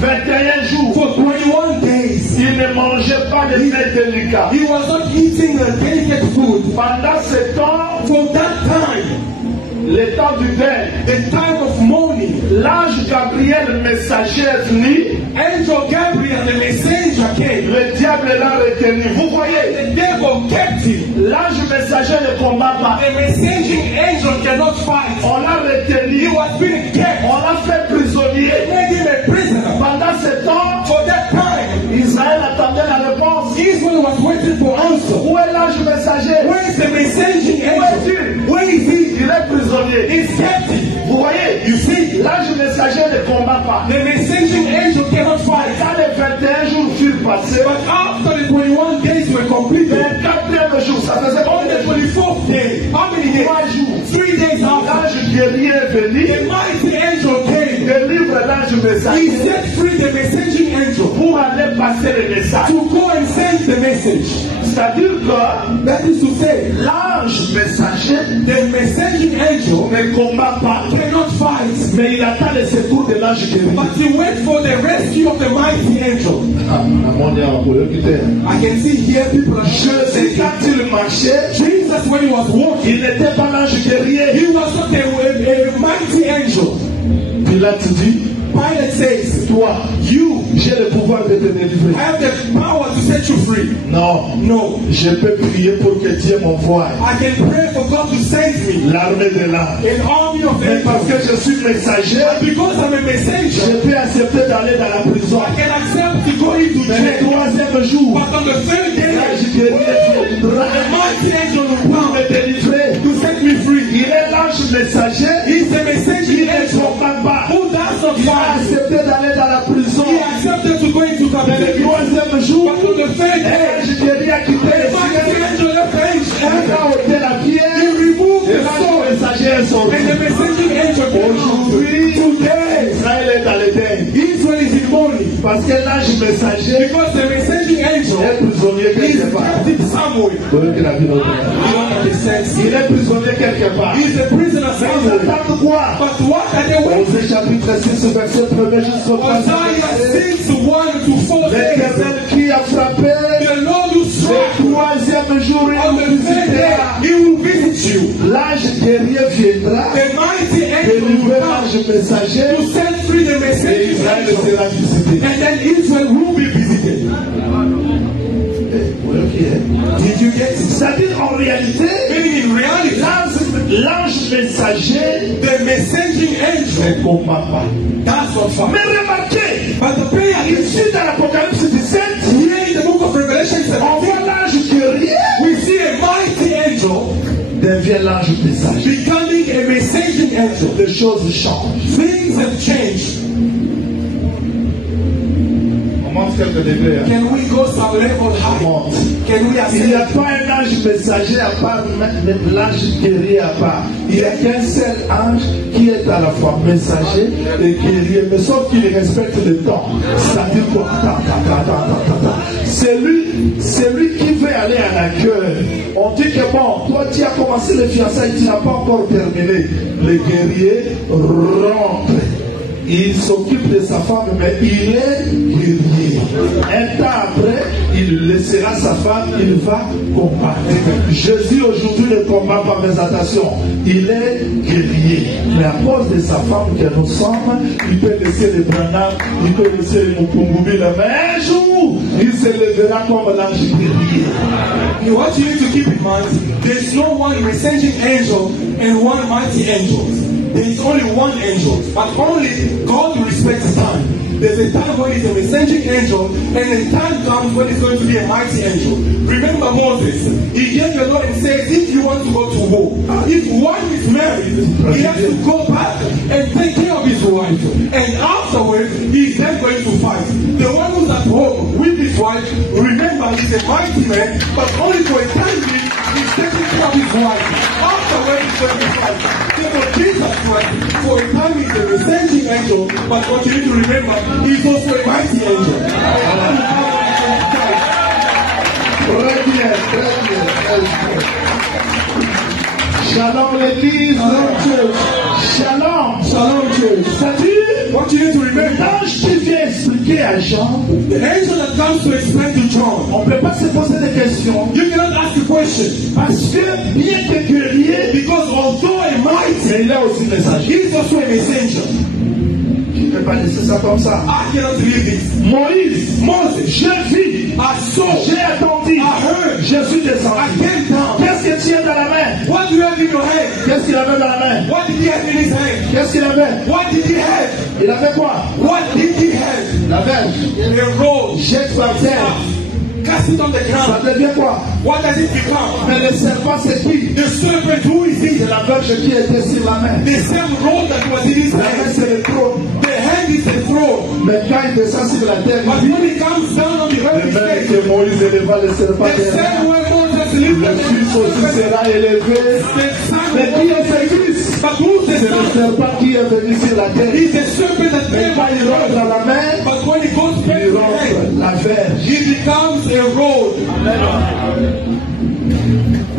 21 jours. for 21 days. Il ne mangeait pas de mets délicats. He was not eating a delicate food. Pendant ce temps, For that time, le temps du deuil, the time of mourning, l'ange Gabriel, messager, est venu. Angel Gabriel, the messenger, came. Le diable l'a retenu. Vous voyez, The devil kept him. l'ange messager ne combat pas. The messaging angel cannot fight. On l'a retenu. He was being kept. On l'a fait prisonnier. Made him a prisoner. Pendant ce temps, For that time, Israël attendait la réponse. Israel was waiting for answer. Où est l'ange messager? Where is the messaging Où angel? est-il? Where is he? Il est prisonnier. He's captive. Vous voyez, You see, l'ange messager ne combat pas. the messaging angel cannot fight. Quand les 21 jours furent passés, But after the 21 days were completed, le 4e jour, ça faisait on the 24th day, how many days? 3 jours. 3 days after, L'ange guerrier est venu, the mighty angel came. délivre l'ange He messager set free the messaging angel pour aller passer le message. to go and send the message. C'est-à-dire que That is to say, l'ange messager the messaging angel ne combat pas, cannot fight, mais il attend le secours de l'ange guerrier. but he wait for the rescue of the mighty angel. I can see here people are Jésus, quand il marchait, Jesus, when he was walking, il n'était pas l'ange guerrier. he was not a mighty angel. Pilate dit, Pilate says, toi, j'ai le pouvoir de te délivrer. I have the power to set you free. Non, No, je peux prier pour que Dieu m'envoie I can pray for God to send me l'armée de l'âme. an army of Mais parce angels. que je suis messager, Because I'm a messenger, je peux accepter d'aller dans la prison. I can accept to go into Mais le jail. 3e jour, But on the third day, l'ange guerrier viendra the mighty angel will pour come me délivrer. to set me free. Il est l'ange messager, He's the il messaging ne angel combat pas. who does not Il a fight. accepté d'aller dans la prison. He accepted to go into Mais le captivity. 3e jour, But on the third day, l'ange guerrier a quitté the le mighty ciel. angel left the Il angel. a ôté la He pierre. removed Et the l'ange sword. messager est sorti. And the messaging angel came out. Aujourd'hui, Today, Israël est dans les deuil. Israel is in mourning. Parce que l'ange messager Because the messaging angel est prisonnier is quelque part. captive somewhere. Vous voyez que la vie va You don't understand. Il est prisonnier quelque part. He's a prisoner Mais ils somewhere. attendent quoi? But what are they waiting? Osée chapitre 6, verset 1er jusqu'au 3. Isaiah 6:1 to 4 says, L'Éternel qui a frappé, the Lord who le struck 3e jour, on il the third day, visitera. he will visit you. L'ange guerrier viendra, The mighty angel will délivrer come l'ange messager, to set free the et messaging Israël angel. sera visité. And then Israel will be visited. Oui, ok. Did you get it? C'est-à-dire en réalité, Meaning in reality, l'ange messager the messaging angel ne combat pas. does not fight. Mais remarquez, But the prayer is ici dans l'Apocalypse 17, here in the book of Revelation on 17. voit l'ange guerrier We see a mighty angel devient l'ange messager. becoming a messaging angel. Les choses changent. Things have changed. On monte quelques degrés. Hein? Can we go some level On high? monte. Can we Il n'y a accept? pas un ange messager à part, l'ange guerrier à part. Il n'y a qu'un seul ange qui est à la fois messager et guerrier, mais sauf qu'il respecte le temps. C'est-à-dire quoi? C'est lui qui veut aller à l'accueil. On dit que bon, toi tu as commencé les fiançailles, tu n'as pas encore terminé. Le guerrier rentre. Il s'occupe de sa femme, mais il est guerrier. Un temps après, il laissera sa femme, il va combattre. Jésus aujourd'hui ne combat pas, mais attention, il est guerrier. Mais à cause de sa femme que nous sommes, il peut laisser les Branham, il peut laisser les Mukumbubi, mais un jour, il se lèvera comme l'ange guerrier. What you need to keep in mind, there's no one messaging angel and one mighty angel. There is only one angel, but only God respects time. There's a time when it's a messaging angel, and a time comes when it's going to be a mighty angel. Remember Moses, he gave the law and said, if you want to go to war, if one is married, he has to go back and take care of his wife. And afterwards, he's then going to fight. The one who's at home with his wife, remember, he's a mighty man, but only for a time being, he's taking care of his wife. Afterwards, he's going to fight. Therefore, Jesus Christ, for a time, he's a messaging angel, but what you need to remember, he's also a mighty angel. Très bien, très bien. Shalom l'église. Shalom. Shalom, church. C'est-à-dire, What you need to remember, l'ange qui vient expliquer à Jean, the angel that comes to explain to John, on ne peut pas se poser des questions. you cannot ask a question. Parce que bien que guerrier, Because although a mighty, mais il est aussi messager. he is also a messenger. Je ne peux pas laisser ça comme ça. I cannot believe this. Moïse, je vis, I saw, j'ai attendu, I heard, je suis I descendu. came down. Qu'est-ce que tu as dans la main? What do you have in your hand? Qu'est-ce qu'il avait dans la main? What did he have in his hand? Qu'est-ce qu'il avait? What did he have? Il avait quoi? What did he have? La verge. A roll. Jette par terre. Cast it on the Ça ground. devient quoi? What does it become? Mais le serpent, c'est qui? The serpent, who is C'est it? la verge qui était sur la main. The same roll that was in his La main, hand. c'est le trône. The hand is the throne. Mais quand il descend sur la terre, But il dit, when he comes down on the earth, le he même says, que Moïse éleva le serpent the terrestre, same way Moses le lifted Fils aussi the sera élevé. Mais qui est ce Fils? But who's the C'est le son? serpent qui est venu sur la terre. He's the serpent that Mais came quand by il the rentre dans road. la main, But when he goes back il to the rentre hand, la verge. he becomes a road.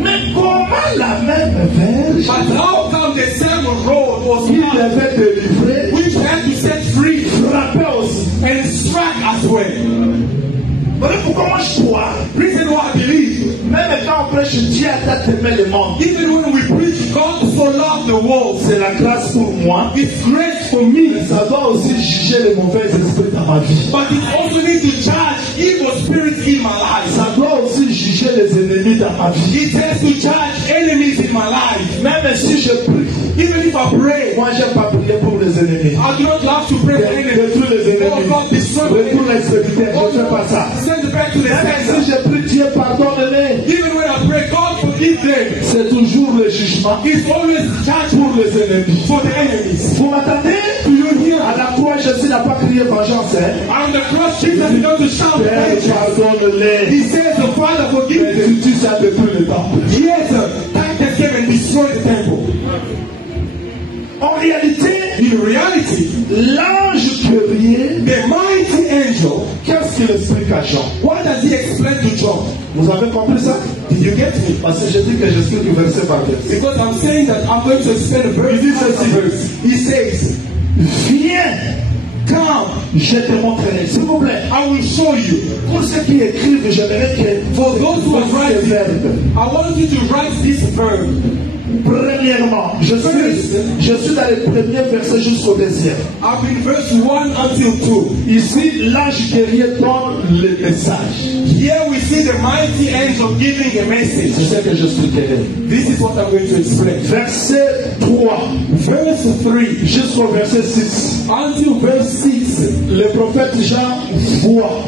Mais comment la même verge But how come the same road was qui not, devait délivrer which had to set free frappait aussi? and struck as well? Voilà pourquoi moi je crois, Reason why I believe, même quand on prêche Dieu a tant aimé le monde, even when we preach God so loved the world, c'est la grâce pour moi. it's great for me, Ça doit aussi juger les mauvais esprits dans ma vie. but it also needs to charge evil spirits in my life. Ça doit aussi juger les ennemis dans ma vie. It has to charge enemies in my life. Même si je prie, Even if I pray, moi j'aime pas prier pour les ennemis. I do not have to pray for enemies. Détruis les Oh ennemis. God, destroy the Retourne enemies. l'extrémité. Oh Je ne fais pas ça. God, send it back to the Même center. si je prie Dieu, pardonne-les. Even when I pray, God forgive them. C'est toujours le jugement It's always charge pour les ennemis. for the enemies. Vous m'attendez? À la croix, Jésus n'a pas crié vengeance. Hein? On the cross, Jesus began to shout, Père, pardonne-les. He says, the Father forgive Mais them. si tu sais depuis le temps. Yet, Titus came and destroyed the temple. En réalité, In reality, l'ange guerrier, the mighty angel, qu'est-ce qu'il explique à Jean? what does he explain to John? Vous avez compris ça? Did you get me? Parce que je dis que j'explique verset par verset. Because I'm saying that I'm going to explain a verse. Il dit ceci. Verse. He says, Viens, come, je te montrerai. S'il vous plaît, I will show you. pour ceux qui écrivent, j'aimerais que For those who are ce writing, verbe. I want you to write this verb. Premièrement, je suis dans les premiers versets jusqu'au deuxième. I've been verse 1 until 2. Ici, l'ange guerrier donne le message. Here we see the mighty angel giving a C'est message. ce que j'expliquerai. This is what I'm going to explain. Verset 3 Verse 3 jusqu'au verset 6. until verse 6. Le prophète Jean voit.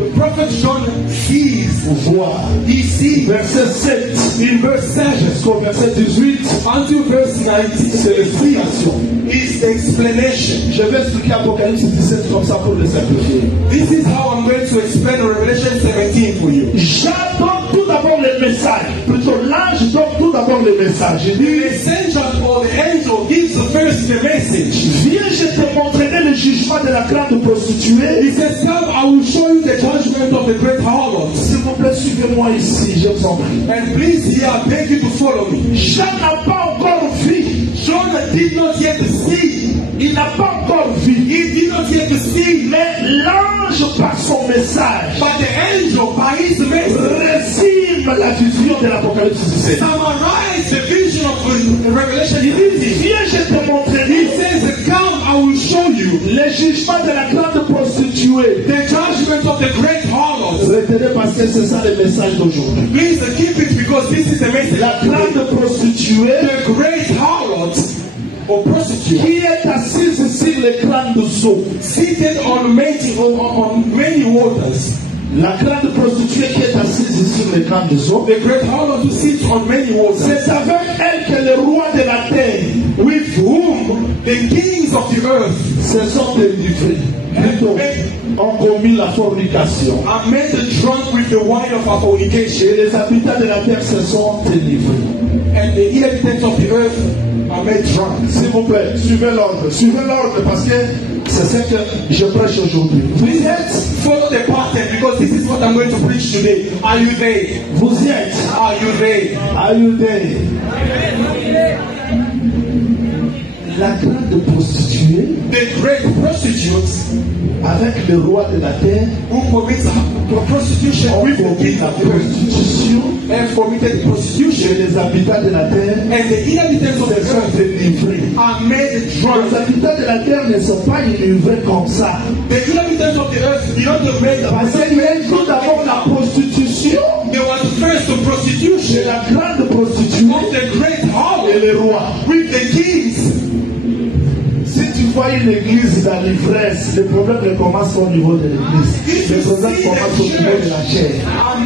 The prophet John sees. Voit. He sees. Verset 7 In verse 7 jusqu'au verset 18. until verse 19. C'est l'explication. Is the explanation. Je vais expliquer Apocalypse 17 comme ça pour le simplifier. This is how I'm going to explain Revelation 17 for you. Jean donne tout d'abord le message. Plutôt, l'ange donne tout d'abord le message. Il The dit, messenger or the angel gives first the message. viens, je te montrerai le jugement de la grande prostituée. He says, come, I will show you the judgment of the great harlot. S'il vous plaît, suivez-moi ici, je vous en prie. And please here, I beg you to follow me. Jean n'a pas encore vu. John did not yet see. Il n'a pas encore vu. He did not yet see. Mais l'ange, par son message, But the angel, by his message, résume la vision de l'Apocalypse 17. summarized the vision of Revelation Il 17. dit, viens, je te He montrerai says, come, I will show you le jugement de la grande prostituée. the judgment of the great harlot. Retenez parce que c'est ça le message d'aujourd'hui. Please keep it because this is the message. La grande prostituée The great harlot or prostitute qui est assise sur les grandes eaux. seated on many waters. La grande prostituée qui est assise sur les grandes eaux. The great harlot who sits on many waters. C'est avec elle que les rois de la terre, With whom the kings of the earth se sont délivrés. Plutôt, ont commis la fornication. are made drunk with the wine of our fornication. Et les habitants de la terre se sont délivrés. And the inhabitants of the earth are made drunk. S'il vous plaît, suivez l'ordre. Suivez l'ordre parce que c'est ce que je prêche aujourd'hui. Vous y êtes? Follow the pattern because this is what I'm going to preach today. Are you there? Vous y êtes? Are you there? Are you there? La grande prostituée The great prostitute avec le roi de la terre, who commits prostitution ont with the commis king la of the earth, prostitution and committed et prostitution, les habitants de la terre and the inhabitants of the se sont earth délivrés. are made drunk. Les habitants de la terre ne sont pas délivrés comme ça. The inhabitants of the earth did not make Parce qu'il y a tout d'abord la prostitution, there was first the c'est prostitution la grande prostituée of the great harlot et les rois. with the kings. Si tu vois une église dans l'ivresse, le problème ne commence pas au niveau de l'église. Le problème commence au niveau de la chair.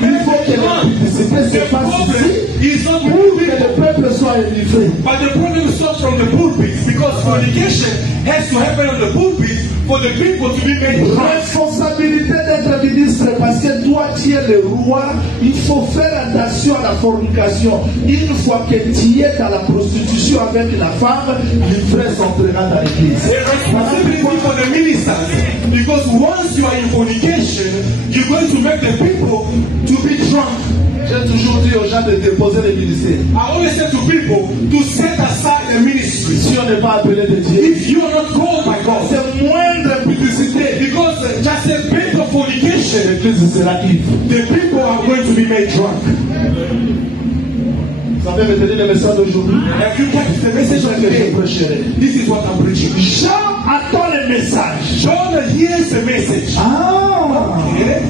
Il faut que la publicité se fasse ici Is not pour que le peuple soit délivré. but the problem starts from the pulpit because fornication has to happen on the pulpit for the people to be made drunk. Responsabilité d'être ministre parce que toi tu es le roi, il faut faire attention à la fornication. Une fois que tu es dans la prostitution avec la femme, l'ivresse entrera dans l'église. A responsibility for the ministers because once you are in fornication, you're going to make the people to be drunk. J'ai toujours dit aux gens de déposer les ministères. I always say to people to set aside the ministry. Si on n'est pas appelé de Dieu, If you are not called by God, c'est moindre publicité. because just a bit of fornication, L'église sera ivre. the people are going to be made drunk. Vous savez retenir le message d'aujourd'hui? Have you kept the C'est message ce of que je today? prêcherai. This is what I'm preaching. Jean attend le message. John hears the message. Ah! Okay?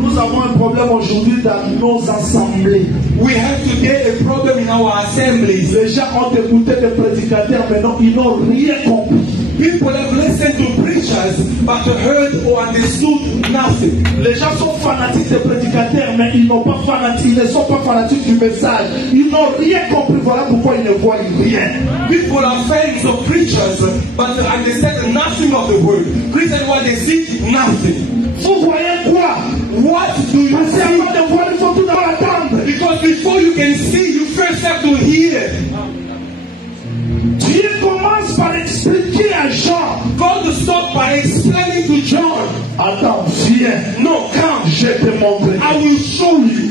Nous avons un problème aujourd'hui dans nos assemblées. We have today a problem in our assemblies. Les gens ont écouté des prédicateurs, mais non, ils n'ont rien compris. People have listened to preachers but heard or understood nothing. Les gens sont fanatiques des prédicateurs, mais ils n'ont pas fanatique, ils ne sont pas fanatiques du message. Ils n'ont rien compris. Voilà pourquoi ils ne voient rien. People are fans of preachers but they understand nothing of the word. Reason why they see nothing. Vous voyez quoi? What do you Parce qu'avant see? de voir, il faut tout d'abord attendre. Because before you can see, you first have to hear. Dieu commence par expliquer à Jean. God stop by explaining to John. Attends, viens. No, come. Je te montrerai. I will show you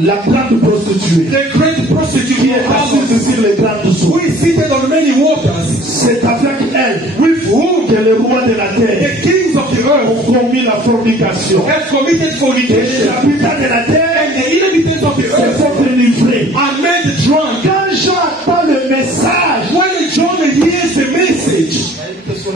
La grande prostituée the great qui prostitute est assise sur les grandes eaux. who is seated on many waters, C'est avec elle with whom que le roi de la terre the kings of the earth ont commis la fornication. have committed Et les fornication, habitants de la terre and the inhabitants of the se earth sont délivrés. are made drunk. Quand Jean attend le message, When John hears the message, quand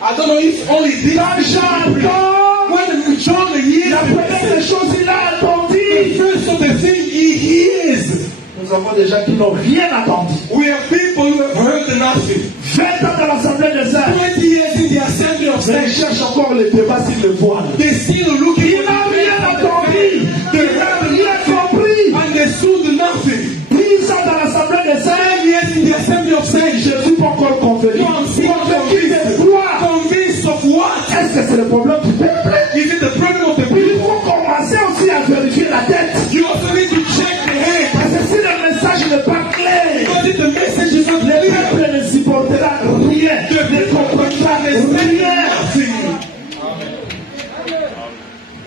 I don't know if only this. Jean attend, When John hears la the première des message, choses il a entendu. the first of the thing he hears. Nous avons des gens qui n'ont rien attendu. We have people who have heard nothing. 20 ans dans l'Assemblée des saints, 20 years in the assembly of mais ils saints, cherchent encore le débat sur le voile. they still looking Il n'a rien entendu. They Il n'a rien compris. understood nothing. 10 ans dans l'Assemblée des saints, 10 years in the assembly of saints, je ne suis pas encore convaincu. you are still Convaincu de quoi? convinced of what? Est-ce que c'est le problème du peuple? Is it the problem of the Il people? faut commencer aussi à vérifier la tête. You also need to check the head. Parce que si le message n'est pas clair, Because if the message is not le clear, peuple ne supportera rien, ne comprendra rien. nothing.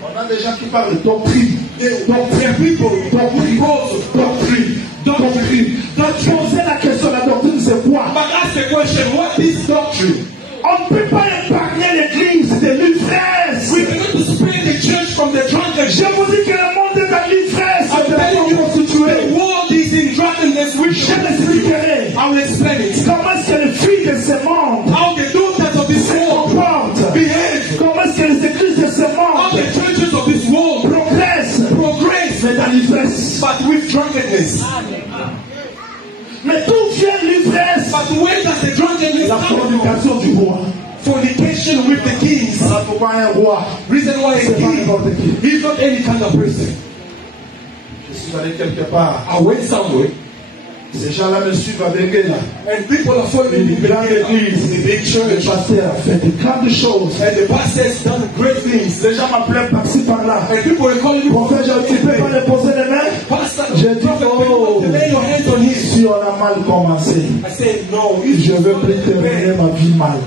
On a des gens qui parlent de doctrine. There are people who cause doctrine. Doctrine. Poser la question, la doctrine c'est quoi? But ask the question, what is doctrine? On ne peut pas épargner l'église de l'ivresse. We cannot spare the church from the Je drunkenness. vous dis que le monde est dans l'ivresse I'm de la telling you, prostituée. the world is in drunkenness. Je l'expliquerai. I will explain it. Comment est-ce que les filles de ce monde How the daughters of this se world comportent? behave. Comment est-ce que les églises de ce How monde the churches of this world progressent? progress, Mais dans l'ivresse. but with drunkenness. Mais d'où vient l'ivresse? But where does the drunkenness La come from? fornication du roi. Fornication with the kings. Voilà pourquoi un roi, Reason why c'est a pas king, n'importe qui. he's not any kind of person. Je suis allé quelque part. I went somewhere, Ces gens-là me suivent avec eux là. and people are following Une me. grande église, The big le church, pasteur a fait de grandes choses. and the pastor has done great things. Les gens m'appelaient par-ci par-là. And people are calling me, Prophète, tu peux pas les poser les mains? Pastor, J'ai dit, prophet, oh, lay your hands on him. si on a mal commencé, I said, no, if je veux plus terminer ma vie mal.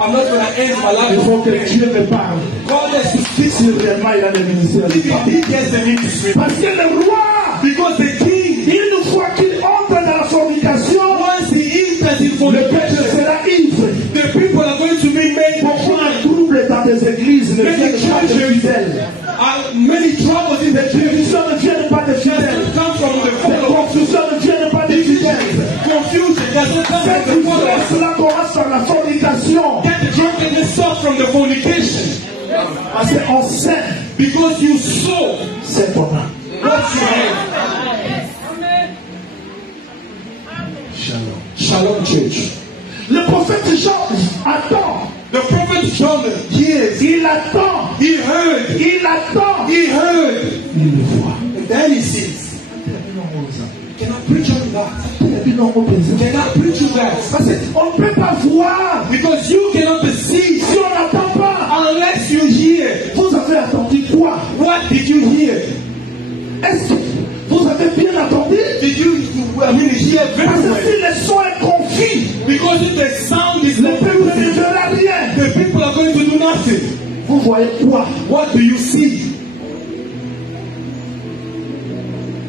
I'm not going to end my life. Il faut que with pain. Dieu me parle. God has to speak Si réellement il a le ministère if de he gets the ministry. Parce que le roi, Because the king, une fois qu'il entre dans la fornication, once he enters in le peuple fornication, sera ivre. the people are going to be made Pourquoi? drunk. ne viennent pas de fidèles. Many troubles in the Les church. divisions ne viennent pas de fidèles. Come from the Les followers. confusions ne viennent pas de fidèles. Confusion doesn't come Cette from the followers. cela commence par la fornication. Get the drunkenness start from the fornication. Parce qu'on sait Because you sow c'est qu'on a. what you have. Shalom. Shalom Church. Le prophète Jean attend. The prophet John hears, Il attend. he heard, Il attend. he heard, Il le voit. and then he sees. You cannot preach on that. You cannot preach on that. Parce qu'on ne peut pas voir Because you cannot perceive si on n'attend pas. unless you hear. Vous avez attendu quoi? What did you hear? Est-ce que vous avez bien attendu? Did you, hear very Parce que well? si le son est confus, Because if the sound is le not peuple ne perfect, verra rien. the people are going to do nothing. Vous voyez quoi? What do you see?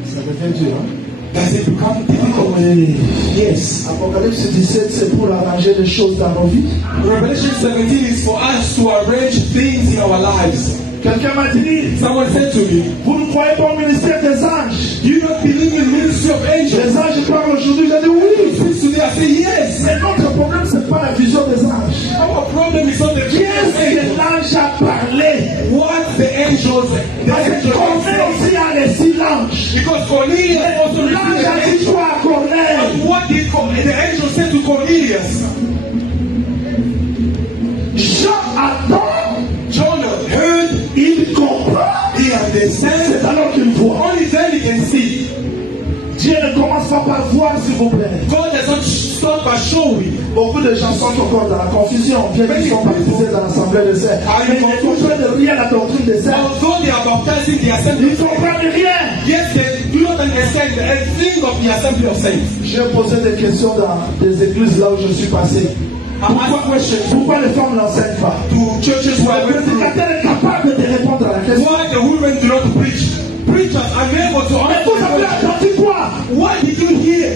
Ça devient dur, hein? Does it become difficult? Oui. Yes. Apocalypse 17, c'est pour arranger les choses dans nos vies. Revelation 17 is for us to arrange things in our lives. Quelqu'un m'a dit, Someone said to me, vous ne croyez pas au ministère des anges? you don't believe in ministry of angels? Les anges parlent aujourd'hui, j'ai dit oui. Since today I say yes. Mais notre problème, ce n'est pas la vision des anges. Our problem is not the Qu'est-ce que angels. l'ange a parlé? What the angels, Parce qu'on est aussi un récit l'ange. because Cornelius also L'ange a dit received quoi à Corneille? and what did the angel say to Cornelius? Jean attend, John heard, il comprend, he c'est understands, alors qu'il voit. only then he can see. Dieu ne commence pas par voir, s'il vous plaît. God does not start by showing. Beaucoup de gens sont encore dans la confusion, bien qu'ils sont baptisés dans l'assemblée de serre. Mais ils ne comprennent rien à la doctrine des serres. Although they are baptized in the assembly Ils ne comprennent rien. yes, they do not understand the thing of the assembly of saints. J'ai posé des questions dans des églises là où je suis passé. Pourquoi les femmes n'enseignent pas? To churches where Le prédicateur est capable de répondre à la question. why the women do not preach. Preachers are able to Mais vous avez answer. attendu quoi? What did you hear?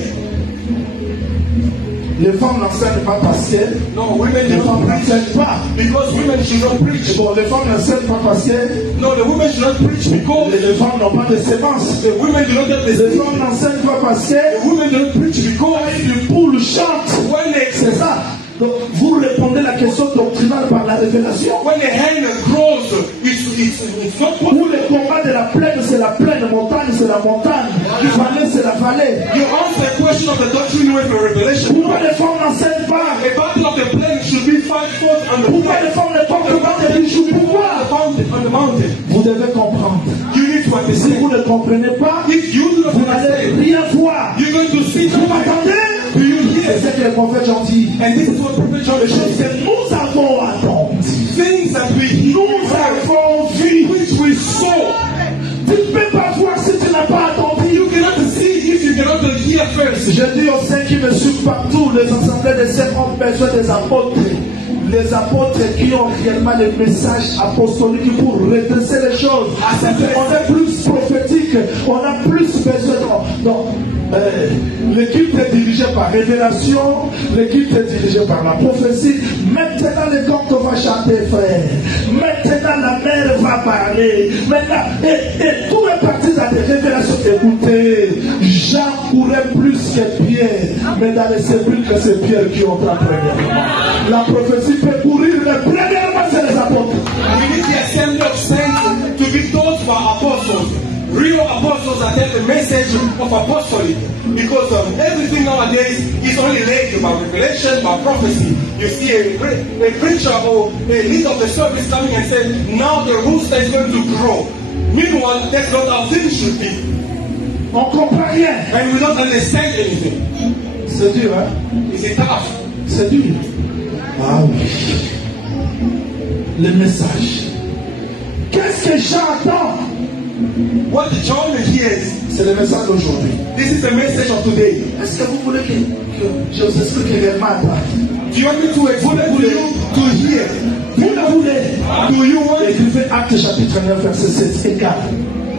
Les femmes n'enseignent pas parce que No, women les do femmes not preach n'enseignent pas. because women should not preach. Bon, les femmes n'enseignent pas parce que No, the women should not preach because les femmes n'ont pas de sémence. the women do not get the Les femmes n'enseignent pas parce que The women do not preach because les poules chantent. when they C'est ça. Donc, vous répondez à la question doctrinale par la révélation. when the hen grows, it's not Ou possible. le combat de la plaine, c'est la plaine, montagne, c'est la montagne, vallée, c'est la vallée. You answer the question of the doctrine with a revelation. Pourquoi les femmes n'enseignent pas? A battle of the plain should be fought forth on the Pourquoi les femmes ne portent pas des bijoux? Pourquoi? on the mountain. Vous devez comprendre. You need to Si understand. vous ne comprenez pas, If you do not vous n'allez understand, rien voir. you're going to see Vous something. m'entendez? Do you hear? C'est ce que les prophètes ont dit. And this is what Prophet John Les choses said. que nous avons attendues, Things that we nous avons vues, which we saw. tu ne peux pas voir si tu n'as pas attendu. You cannot see if you cannot hear first. Je dis aux saints qui me suivent partout, les assemblées de saints ont besoin des apôtres. Les apôtres qui ont réellement le message apostolique pour redresser les choses. On est plus prophétique, on a plus besoin. L'équipe est dirigée par révélation, l'équipe est dirigée par la prophétie. Maintenant, le canto va chanter, frère. Maintenant, la mère va parler. Maintenant, et tout est parti dans des révélations. Écoutez, Jean courait plus que Pierre, mais dans les sépulcres, c'est Pierre qui entra premièrement. La prophétie peut courir, mais premièrement, c'est les apôtres. We need the assembly of saints to be those who are apostles. Real apostles that have the message of apostolic. Because everything nowadays is only laid by revelation, by prophecy. You see a preacher or a leader of the service coming and saying, now the rooster is going to grow. Meanwhile, that's not how things should be. On ne comprend rien. And we don't understand anything. C'est dur, hein? Is tough? C'est dur. Ah oui. Le message. Qu'est-ce que j'entends? What John hears, C'est le message d'aujourd'hui. this is the message of today. Est-ce que vous voulez que je vous explique réellement à part? Do you want me to explain to you to hear? Vous le voulez? Do you want it? Écrivez Actes chapitre 9, verset 7 et 4.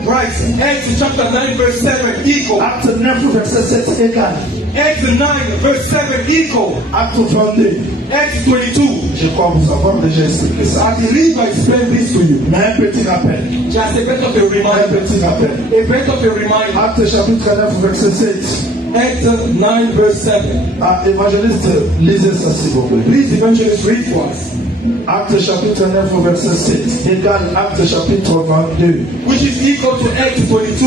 Right. Acts chapter 9 verse 7 equal. Acte 9, verset 7 et 4. Acts 9 verse 7 equal. Acte 22. Acts 22. Je crois vous avoir déjà expliqué ça. I believe I explained this to you. Mais un petit rappel. Just a bit of a Un reminder. petit rappel. A bit of a reminder. Acte chapitre 9, verset 7. Acts 9 verse 7. Ah, évangéliste, lisez ça s'il vous plaît. Please, evangelist, read for us. Acte chapitre 9, verset 7. Égale Acte chapitre 22. Which is equal to Acts 22.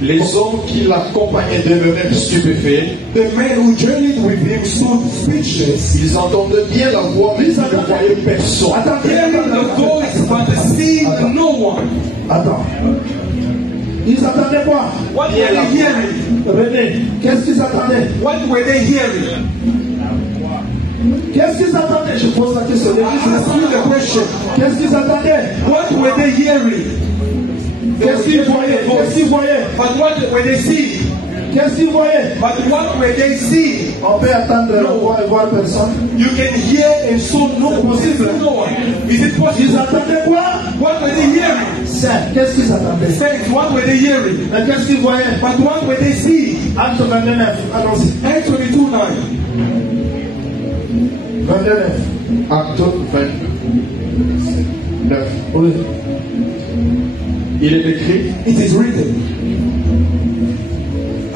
Les hommes qui l'accompagnaient demeurèrent stupéfaits. The men who journeyed with him stood speechless. Ils entendaient bien la voix, mais ils ne voyaient personne. Hearing the voice, but seeing no one. Attends. Ils attendaient quoi? What were they hearing? René, qu'est-ce qu'ils attendaient? What were they hearing? Qu'est-ce qu'ils attendaient? Je pose la question. I ask you the question. Qu'est-ce qu'ils attendaient? What were they hearing? Qu'est-ce qu'ils voyaient? Qu'est-ce qu'ils voyaient? But what were they seeing? Qu'est-ce qu'ils voyaient? But what were they seeing? On peut attendre la voix et voir personne. You can hear and so no one. Is it Ils possible? attendaient quoi? What were they hearing? C'est. Qu'est-ce qu'ils attendaient? Saints, what were they hearing? Mais qu'est-ce qu'ils voyaient? But what were they seeing? Acte 29. Allons-y. Acts 22 9. 29. Acte 29. Oui. Il est écrit. It is written.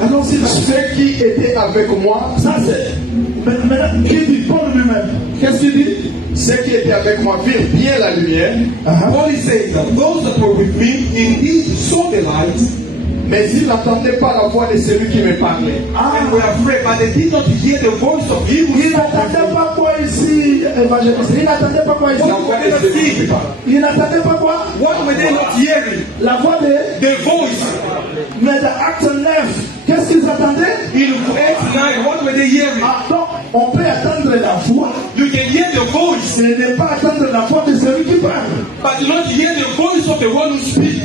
Allons-y. Ceux qui étaient avec moi, Ça c'est. Maintenant, qui dit Paul lui-même? Qu'est-ce qu'il dit? ceux qui étaient avec moi virent bien la lumière, Paul is saying that those that were with me indeed saw the light mais ils n'entendaient pas la voix de celui qui me parlait. and were afraid, but they did not hear the voice of him who Il spoke with n'attendait them. pas quoi ici, évangéliste? Il n'attendait pas quoi ici? What were they not seeing? Il n'attendait pas quoi? What were they not hearing? La voix de. The voice. Mais de Acte 9, qu'est-ce qu'ils attendaient? In Acts 9, what were they hearing? Ah, donc, on peut attendre la voix. You can hear the voice, Ce n'est pas attendre la voix de celui qui parle. but not hear the voice of the one who speaks.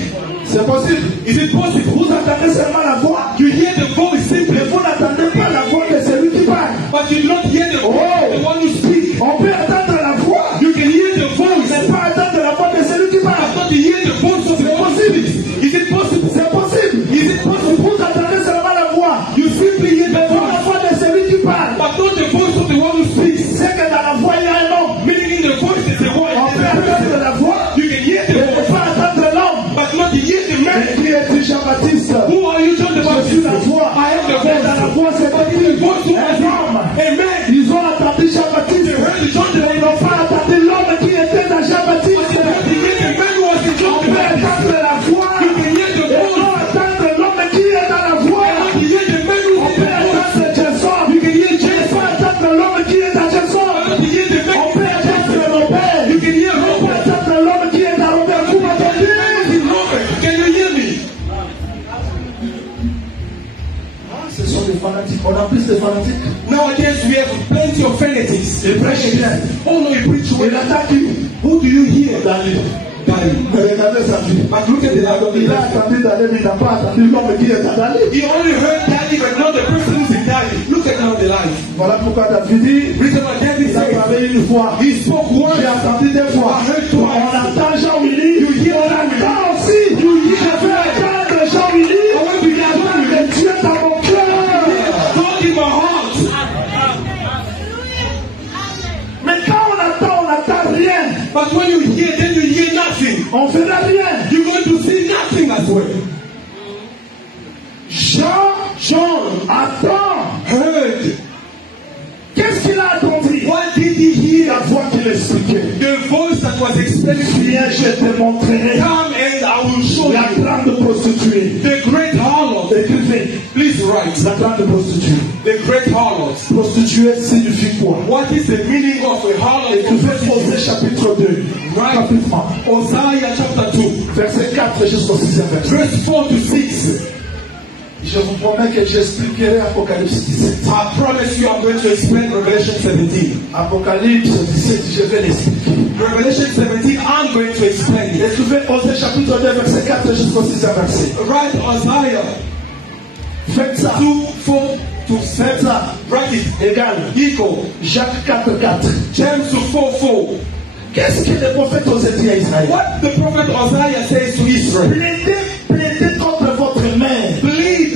C'est possible. Is it possible? Vous attendez seulement la voix. You hear the voice simply, Mais vous n'attendez pas la voix de celui qui parle. but you do not hear the voice of the one who speaks. On peut attendre la voix. You can hear the voice, Mais pas attendre la voix de celui qui but parle. not hear the voice of the one who speaks. Is it possible? C'est possible. Is it possible? Vous attendez seulement la voix. You simply hear the Mais pas la voice, voix de celui qui parle. but not the voice of the one who speaks. C'est que dans la voix, il y a un homme. Meaning in the voice is the voice. On peut attendre la voix. You can hear the Mais voice, pas attendre l'homme. but not hear the man. Mais qui est Jean-Baptiste? Who are you talking about? Je suis la voix. I am the Mais dans la voix, c'est pas qui? voice who Un homme. Amen. Ils ont attendu Jean-Baptiste. They heard the John the Ils n'ont pas attendu l'homme qui était dans Jean-Baptiste. They heard the man who was in John On the peut Baptist. attendre la voix. You can hear the Et voice. non attendre l'homme qui est dans la voix. You hear the man who On is in peut the voice. attendre Jason. You can hear On Jesus. peut attendre l'homme qui est dans Jason. You hear the man On peut attendre Robert. You can hear On peut Robert. attendre l'homme qui est dans Robert. Vous m'entendez? Robert, can you hear me? Ce sont des fanatiques. On a plus de fanatiques. Nowadays we have plenty of fanatics. Ils prêchent bien. Oh no, you preach well. Il attaque qui? Who do you hear? Daniel. Daniel. Mais regardez sa vie. But look at the life of the Il a life. attendu Daniel, mais il n'a pas attendu l'homme qui est dans Daniel. He only heard Daniel, but not the person who's in Daniel. Look at now the life. Voilà pourquoi David dit, Reason why David il a said, parlé une fois. he spoke once. J'ai entendu deux fois. I heard twice. On entend Jean-Willy. On entend aussi. Je veux entendre Jean-Willy. I want to Il hear entend Jean-Willy. le Dieu dans mon cœur. God in my heart. Mais quand on n'entend rien. But when you hear, then you hear nothing. On ne verra rien. You're going to see nothing as well. John attend. Heard. Qu'est-ce qu'il a attendu? What did he hear? La voix qu'il expliquait. The voice that was explaining to him. Viens, je te montrerai Come and I will show la you grande prostituée. the great harlot. Écrivez, Please write. la grande prostituée. The great harlot. Prostituée signifie quoi? What is the meaning of a harlot? Écrivez Osée chapitre 2, Right. rapidement. Hosea chapter 2, Verset 4 jusqu'au 6e verset. verse 4 to 6. Je vous promets que j'expliquerai Apocalypse 17. I promise you I'm going to explain Revelation 17. Apocalypse 17, je vais l'expliquer. Revelation 17, I'm going to explain it. Écrivez Osée chapitre 2, verset 4 jusqu'au 6e verset. Write Hosea Faites ça. 2, 4 to 7. Faites ça. Write it. Égal. Equal. Jacques 4, 4. James 4, 4. Qu'est-ce que le prophète Osée dit à Israël? What the prophet Hosea says to Israel. Plaidez contre votre mère. Bleed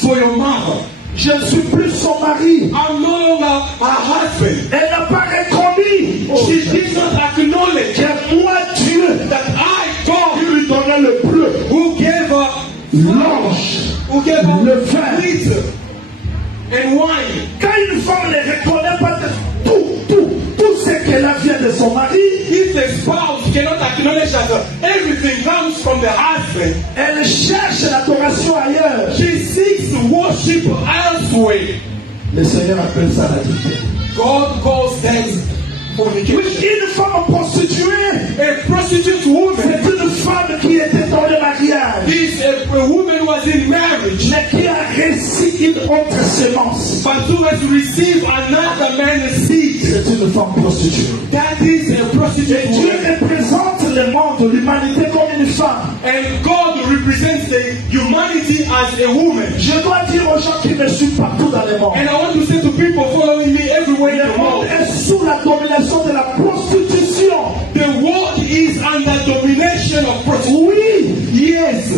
for your mother. Je ne suis plus son mari. I'm no longer a husband. who gave up l'orge, who gave up le vin. meat and wine. Quand une femme ne reconnaît pas tout ce qu'elle a vient de son mari, If the spouse cannot acknowledge that everything comes from the husband, elle cherche l'adoration ailleurs. she seeks worship elsewhere. Le Seigneur appelle ça l'adultère. God calls that fornication. Une femme prostituée, A prostitute woman c'est une femme qui était dans le mariage, is a woman who was in marriage, mais qui a reçu une autre semence. but who has received another man's seed. C'est une femme prostituée. That is a prostitute Dieu woman. représente le monde, l'humanité comme une femme. And God represents the humanity as a woman. Je dois dire aux gens qui me suivent partout dans le monde. And I want to say to people following me everywhere in Le the monde world, est sous la domination de la prostitution. the world is under domination of prostitution. Oui, Yes.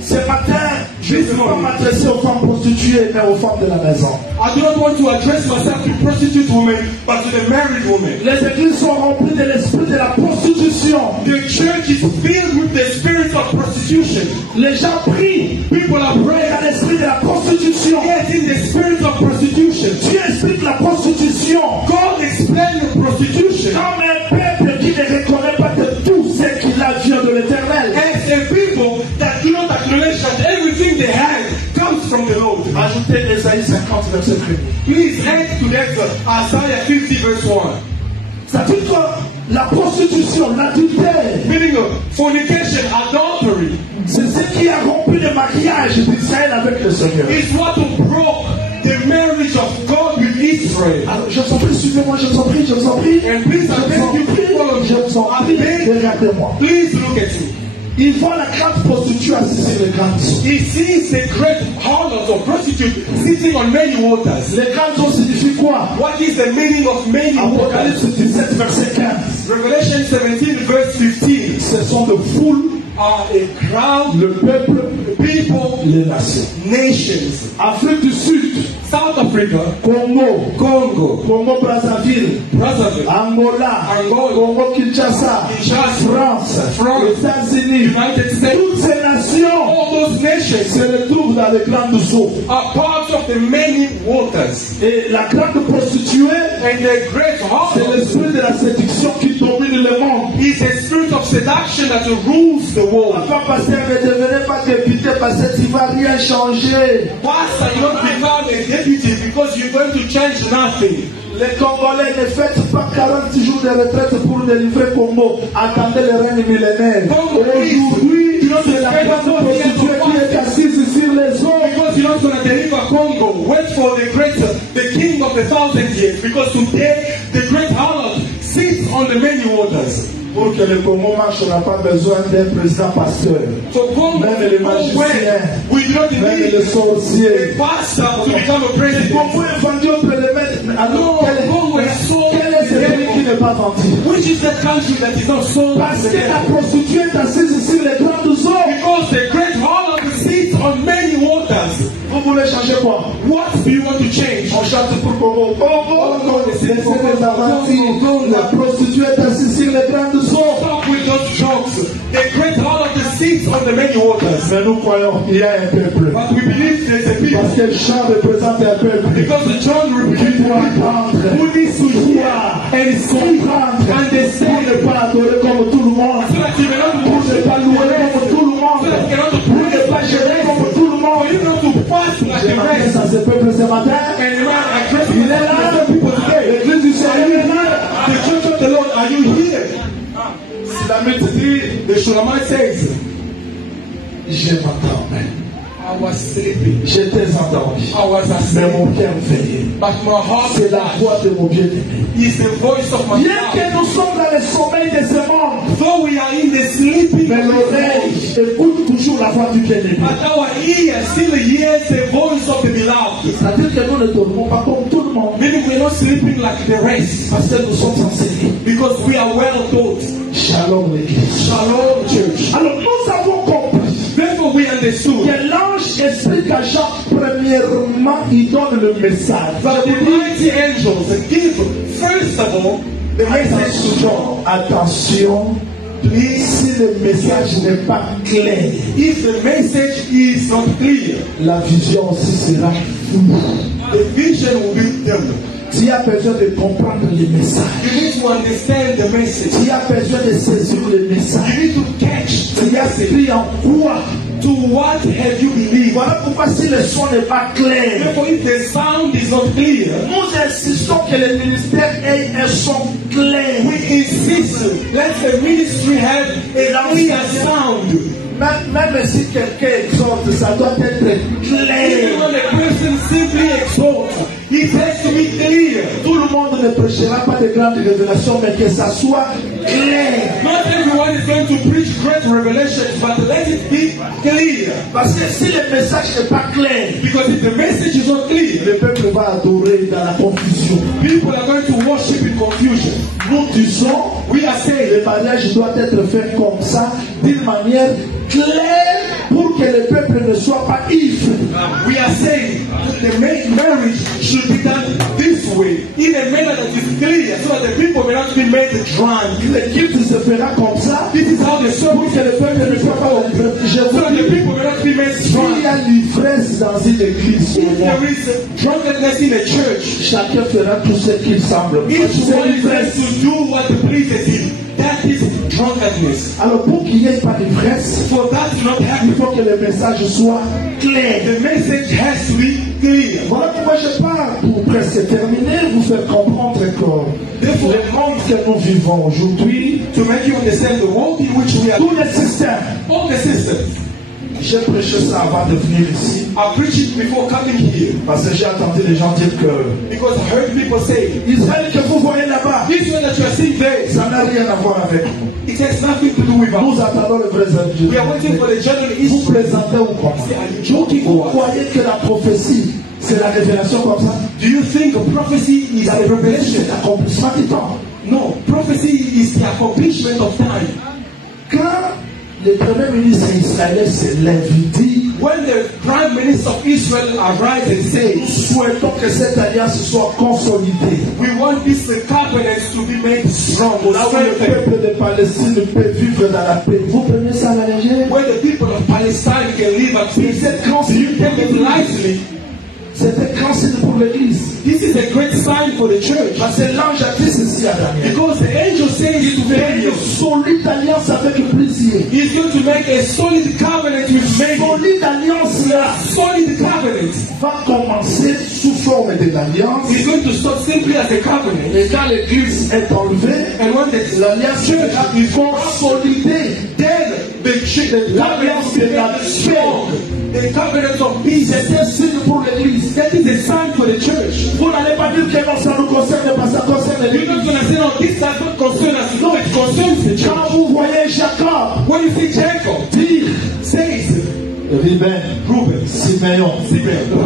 ce matin, je ne veux pas m'adresser aux femmes prostituées, mais aux femmes de la maison. I do not want to address myself to prostitute women, but to the married woman. Les églises sont remplies de l'esprit de la prostitution. The church is filled with the spirit of prostitution. Les gens prient, People are praying dans l'esprit de la prostitution. get in the spirit of prostitution. Dieu explique la prostitution God explained the prostitution comme un peuple qui ne reconnaît pas que tout ce qu'il a vient de l'éternel. as a people that do not acknowledge that everything they have comes from the Lord. Ajoutez Ésaïe 50, verset 1. Please head to that Isaiah 50 verse 1. Ça dit que la prostitution, l'adultère, Meaning of fornication, adultery, c'est ce qui a rompu le mariage d'Israël avec le Seigneur. is what broke the marriage of God with Israel. Alors, je vous en prie, suivez-moi, je vous en prie, je vous en prie. And please, I beg you, follow Je vous en prie, regardez-moi. Please look at me. Il voit la grande prostituée assise sur les grandes eaux. He sees a great harlot or prostitute sitting on many waters. Les grandes eaux signifient quoi? What is the meaning of many waters? Apocalypse 17, verset 15. Revelation 17 verse 15. Ce sont de foules, Are a crowd, le peuple, people, les nations. nations. Afrique du Sud, South Africa, Congo, Congo, Congo-Brazzaville, Brazzaville, Angola, Angola, Congo-Kinshasa, Kinshasa, France, France, États-Unis, United States. toutes ces nations All those nations se retrouvent dans les grandes eaux. are part of the many waters. Et la grande prostituée, And the great c'est harlot l'esprit de la séduction qui domine le monde. is a spirit of seduction that rules the world. Enfin, pasteur, ne devenez pas député parce que tu ne vas rien changer. Pastor, you don't become a deputy because you're going to change nothing. Les Congolais ne fêtent pas 40 jours de retraite pour délivrer Congo. Attendez le règne millénaire. Aujourd'hui, c'est la grande prostituée qui est assise sur les eaux. Because you're not going to deliver Congo. Wait for the king of the 1,000 years. Because today, the great harlot sits on the many waters. Pour que le Congo marche, on n'a pas besoin d'un président pasteur. So Congo, Même les magiciens, we don't même need les sorciers. a pastor to become a Le president. Congo est vendu au périmètre. Alors, quel est ce pays qui n'est pas vendu? Which is the country that is not sold? Parce que la prostituée est assise sur les grandes eaux. Because the great harlot sits on many waters. Vous voulez changer quoi? What do you want to change? On chante pour Congo. Congo, laissez les aventures. La prostituée est assise sur les grandes eaux. Stop with those jokes. The great harlot sits on the many waters. Mais nous croyons qu'il y a un peuple. But we believe there's a people. Parce que le chant représente un peuple. Because the John Qui represents doit entendre, who needs to hear et comprendre, pour ne pas adorer comme tout le monde, so that you may not pour ne pas louer comme tout le monde, so that you cannot pour ne pas gérer comme tout le monde. for you not to fast like J'ai the demandé rest. à ce peuple ce matin. And you are addressing Il est là, people today. l'église du Seigneur est là. The church of the Lord, are you here? Si la Bible dit, The Shulamite says, je m'endormais, I was sleeping. j'étais endormi, I was mais asleep. mon cœur veillait. But my heart C'est la voix de mon bien-aimé. is the voice of my Bien heart. que nous sommes dans le sommeil de ce monde, Though we are in the sleeping mais of the l'oreille world, écoute toujours la voix du bien-aimé. but our ear still hears the voice of the beloved. C'est-à-dire que nous ne dormons pas comme tout le monde, Meaning we're not sleeping like the rest. parce que nous sommes enseignés. Because we are well taught. Shalom l'église. Shalom, church. Alors nous avons compris Therefore we understood que l'ange explique à Jean, premièrement, il donne le message. that the mighty angels give, first of all, the message to John. Attention, clear, si le message n'est pas clair, if the message is not clear, la vision aussi sera floue. the vision will be dim. Tu as besoin de comprendre les messages. You need to understand the message. Tu as besoin de saisir les messages. You need to catch the Tu as message. pris en quoi? To what have you believed? Voilà pourquoi si le son n'est pas clair, Therefore, if the sound is not clear, nous insistons que le ministère ait un son clair. we insist let the ministry have a clear sound. Même si quelqu'un exhorte, ça doit être Even clair. when a person simply exalts, it has to be clear. Tout le monde ne prêchera pas de grandes révélations, mais que ça soit clair. Not everyone is going to preach great revelations, but let it be clear. Parce que si le message n'est pas clair, Because if the message is not clear, le peuple va adorer dans la confusion. people are going to worship in confusion. Nous disons, We are saying le mariage doit être fait comme ça, d'une manière claire, pour que le peuple ne soit pas ivre. we are saying the marriage should be done this way, in a manner that is clear, so that the people may not be made drunk. Le culte se fera comme ça, This is how the pour service que le peuple ne soit pas ivre. Je so vous that the dis, people may not be made s'il drunk. y a l'ivresse dans une église, If there is drunkenness in a church, chacun fera tout ce qu'il semble. each C'est one is l'ivresse. to do what pleases him. That is drunkenness. Alors pour qu'il n'y ait pas d'ivresse, For that to not il happen, faut que le message soit clair. the message has to be clear. Voilà pourquoi je parle pour presque terminer, vous faire comprendre que le monde que nous vivons aujourd'hui, To make you understand the world in which we are, tous les systèmes, all the systems. j'ai prêché ça avant de venir ici, I preached it before coming here parce que j'ai entendu les gens dire que because I heard people say, Israël que vous voyez là-bas, this one that you are seeing there, ça n'a rien à voir avec nous. it has nothing to do with us. Nous attendons le vrai We are waiting for the general Vous issue. présentez ou comment? Are you joking Vous or what? croyez que la prophétie, c'est la révélation comme ça? Do you think a prophecy is a C'est revelation? l'accomplissement du temps. No, prophecy is the accomplishment of time. Quand le premier ministre israélien se lève, il dit, When the Prime Minister of Israel arrives and nous says, souhaitons que cette alliance soit consolidée. we want this covenant to be made strong, Là où le strengthened, peuple de Palestine peut vivre dans la paix. Vous prenez ça à la légère? where the people of Palestine can live at peace. Do you take it lightly? C'est un grand signe pour l'Église. This is a great sign for the church. Parce que l'ange a dit ceci à Daniel. Because the angel says to Une Daniel, solide alliance avec le plaisir. he's going to make a solid covenant with many. Solide alliance là Solid covenant. va commencer sous forme de l'alliance. He's going to start simply as a covenant. Et quand l'Église est enlevée, And when l'alliance sera consolidée. then the covenant will be strong. The covenant of peace. C'est un signe pour l'Église. That is a sign for the church. Vous n'allez pas dire que non, ça nous concerne, parce que ça concerne You're not l'Église. going to say, no, this does not concern us. No, it concerns the Quand church. vous voyez Jacob When you see Jacob, dire, says, Ruben, Simeon,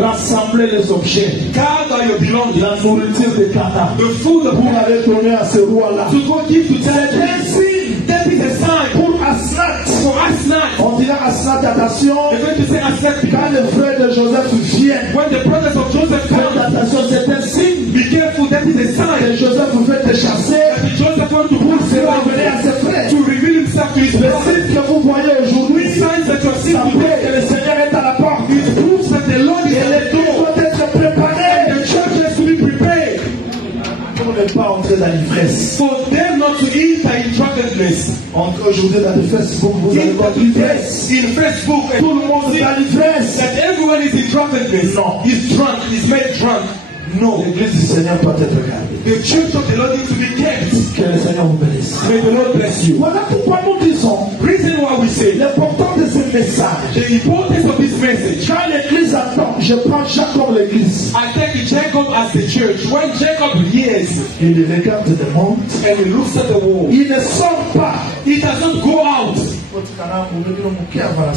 rassembler les objets, gather your belongings, la nourriture de Cana, the food of vous l'avez donné à ce roi-là. to go give to C'est un Jacob. signe That is a sign pour Asnat. for us now. On dira Asnat, attention, They're going to say, accept it. quand les frères de Joseph viennent, When the brothers of Joseph faites come, attention, c'est un signe be careful, that is a sign que Joseph vous fait te chasser that Joseph want to pour put se révéler à ses frères. to reveal himself to his Le brothers. signe que vous voyez aujourd'hui, Signs that you are ça seeing prouve que today. le Seigneur est à la porte. It proves that the Lord is Et at les the deux door. doivent être préparés The church has to be prepared pour ne pas entrer dans l'ivresse. for them not to enter in drunkenness. Aujourd'hui, dans le Facebook, vous allez voir l'ivresse. In Facebook, and Tout le monde est dans l'ivresse. that everyone is in drunkenness. No. He's drunk. He's made drunk. No. L'église du Seigneur doit être gardée. The church of the Lord needs to be kept. Que le Seigneur vous bénisse. May the Lord bless you. Voilà pourquoi nous disons Reason why we say l'importance de ce message. the importance of this message. Quand l'église attend, je prends Jacob l'église. I take Jacob as the church. When Jacob hears Il regarde le monde. and he looks at the wall, Il ne sort pas. he does not go out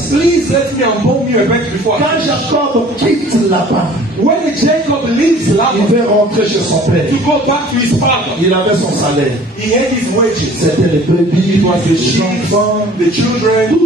Please let me unfold you a bit before. Quand Jacob quitte là-bas, When Jacob leaves il Laban veut rentrer chez son père. to go back to his father, Il avait son salaire. he had his wages. C'était les brebis, It was the les sheep, enfants. the children,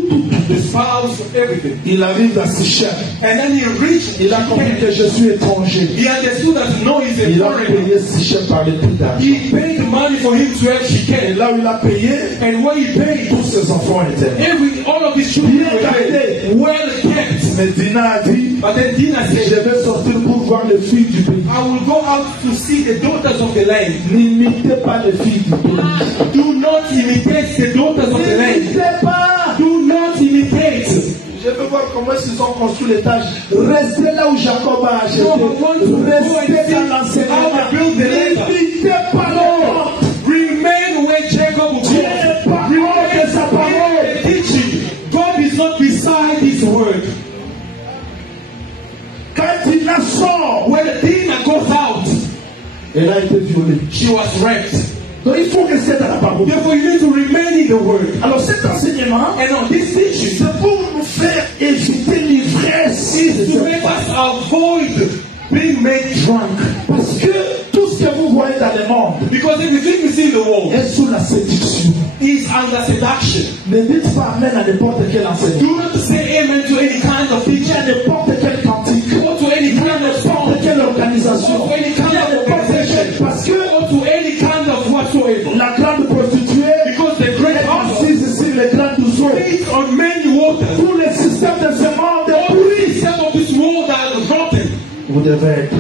the spouse, everything. Il arrive à Sichem. And then he reached Il a compris que je suis étranger. He understood that no, he's a Il a foreigner. payé Sichem par les prix d'argent. He paid the money for him to have Et Shechem. là où il a payé, And when he paid, tous ses enfants étaient là. all of his children Bien were gardés. paid, well kept. Mais Dina a dit, But then Dinah je said, vais sortir pour voir les filles du pays. I will go out to see the daughters of the land. N'imitez pas les filles du pays. Do not imitate the daughters of the land. N'imitez pas. Do not imitate. Je veux voir comment ils ont construit l'étage. Restez là où Jacob a acheté. No, I want to go and Restez dans see l'enseignement. how they build the land. N'imitez pas l'homme. Remain where Jacob will Dieu go. n'est pas hors de sa parole. Remain in the teaching. God is not beside his word. Quand Dina sort, When Dinah goes out, elle a été violée. she was raped. Donc il faut rester dans la parole. Therefore, you need to remain in the word. Alors cet enseignement, And on this teaching, c'est pour nous faire éviter l'ivresse de to cette make femme. us avoid being made drunk. Parce que tout ce que vous voyez dans le monde Because everything you see in the world est sous la séduction. is under seduction. Ne dites pas amen à n'importe quel enseignement. Do not say amen to any kind of Ni teaching à n'importe quel cantique. or to any kind of song N'importe quelle organisation. or to any kind Ni à of n'importe quel. organization Parce que or to any kind of whatsoever. la grande prostituée Because the great est also assise sur les grandes eaux. feeds on many waters. Tous les systèmes de ce monde est All pourri. the system of this world are rotten. Vous devez être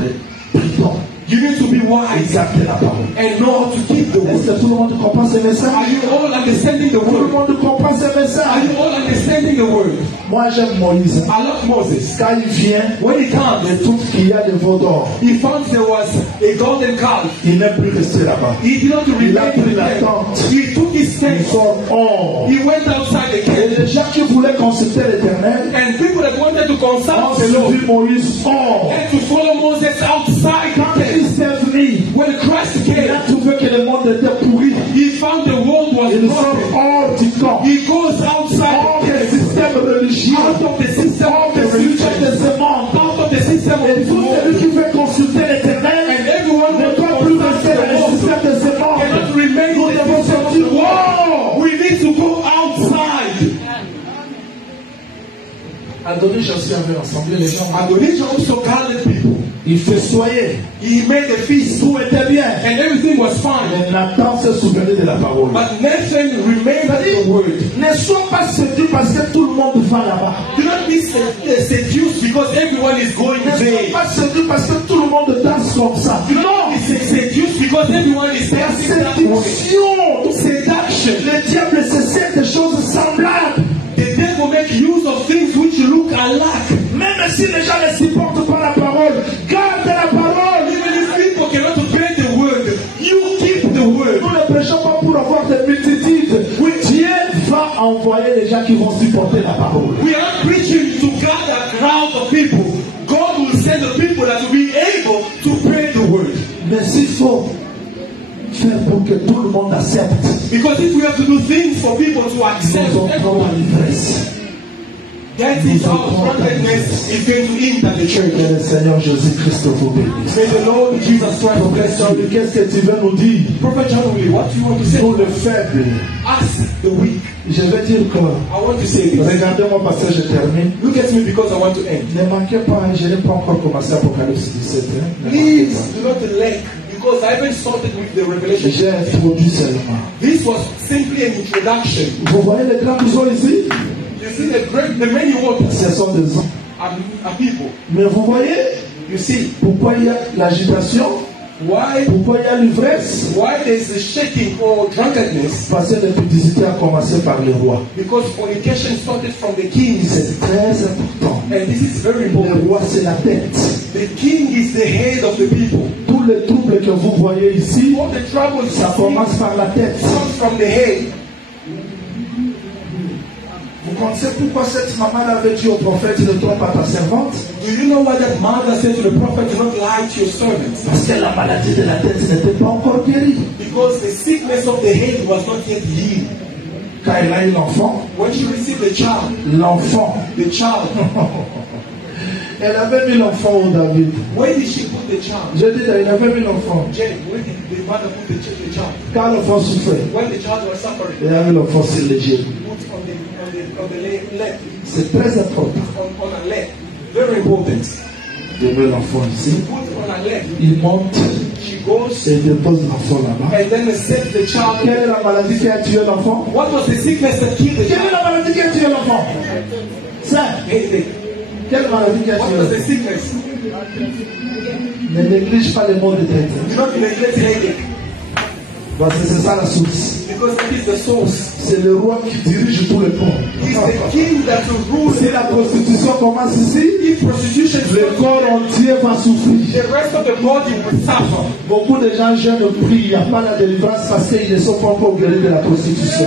prudent. You need to be et wise garder la parole. and know how to keep the Est-ce word. que tout le monde comprend ce Are message? you all understanding the Tout le word? monde comprend ce Are message? you all understanding the word? Moi j'aime Moïse. I love Moses. Quand il vient, When he comes, il trouve qu'il y a des veaux d'or. he found there was a golden calf. Il n'est plus resté là-bas. He did not Il a remain pris in la the tente. tent. He took his Ils tent. sont or. He went outside the Et camp. les gens qui voulaient consulter l'Éternel And people that wanted to ont consult the Lord suivi Moïse or. had to follow Moses outside Quand the camp. Christ est venu, When Christ il came, a trouvé que le monde était pourri. he found the world was Ils sont broken. hors du camp. He goes outside Hors the des camp. systèmes religieux. Out of the system Hors of des the religion. systèmes de ce monde. Out of the system of Et this tout world. celui qui veut consulter l'Éternel And everyone ne who doit plus rester dans les consult systèmes de ce monde. cannot remain Nous in the devons system of sortir the world. hors. We need to go outside. Adonijah aussi avait rassemblé les gens. Adonijah also gathered people. Il festoyait. He made a feast. Tout était bien. And everything was fine. Mais Nathan se souvenait de la parole. But Nathan remembered the word. Ne sois pas séduit parce que tout le monde va là-bas. Do not be seduced because everyone is going Ne sois there. pas séduit parce que tout le monde danse comme ça. Do not be seduced because everyone is La dancing that way. séduction, Seduction. le diable se sert de choses semblables. The devil make use of things which look alike. Même si les gens ne supportent pas la parole, garde la parole. Even if people cannot obey the word, you keep the word. Nous ne prêchons pas pour avoir des multitudes. Oui, Dieu va envoyer les gens qui vont supporter la parole. We are not preaching to gather a crowd of people. God will send the people that will be able to pray the word. Mais s'il faut faire pour que tout le monde accepte, Because if we have to do things for people to accept nous entrons everyone, dans l'ivresse. that is how drunkenness is going to enter the church. Que le Seigneur Jésus-Christ vous bénisse. May the Lord Jesus Christ bless Professeur, you. qu'est-ce que tu veux nous dire? Prophet John Willie, what do you want to say? Pour le faible, Ask the weak. je vais dire que, I want to say this. regardez-moi parce que je termine. Look at me because I want to end. Ne manquez pas, je n'ai pas encore commencé Apocalypse 17. Hein? Ne manquez Please pas. do not delay because I haven't started with the revelation. J'ai introduit seulement. This was simply an introduction. Vous voyez les grands eaux ici? You see the many waters Ce sont des hommes. are people. Mais vous voyez You see pourquoi il y a l'agitation? why Pourquoi il y a l'ivresse? there's a shaking or drunkenness? Parce que l'épidicité a commencé par les rois. Because fornication started from the kings, C'est très important. and this is very Le important. roi, c'est la tête. The king is the head of the people. Tous les troubles que vous voyez ici, All the troubles ça commence par la tête. comes from the head. Vous connaissez pourquoi cette maman avait dit au prophète, ne trompe pas ta servante? Do you know what that mother said to the prophet? Do not lie to your servants. Parce que la maladie de la tête n'était pas encore guérie. Because the sickness of the head was not yet healed. Quand elle a eu l'enfant, when she received the child, the child, elle avait mis l'enfant au David. where did she put the child? Je dis, elle avait mis l'enfant. Jane, where did the mother put the child? Quand l'enfant souffrait, When the child was suffering, elle avait l'enfant sur les genoux. put on the leg, C'est très important. on a leg. Very important. Il met l'enfant ici. Put on a leg. Il monte She goes et dépose l'enfant là-bas. and then sets the child. Quelle est la maladie qui a tué l'enfant? What was the sickness that killed the Quelle est child? la maladie qui a tué l'enfant? Ça. Headache. Quelle maladie qui a What tué was the l'enfant? sickness? Ne néglige pas les mots de tête. Do not neglect headache, Parce que c'est ça la source. because that is the source. C'est le roi qui dirige tout le monde. It's the king that will rule. Si la prostitution commence ici, If prostitution le corps entier va souffrir. the rest of the body will suffer. Beaucoup de gens jeûnent et prient, il n'y a pas la délivrance parce qu'ils ne sont pas encore guéris de la prostitution.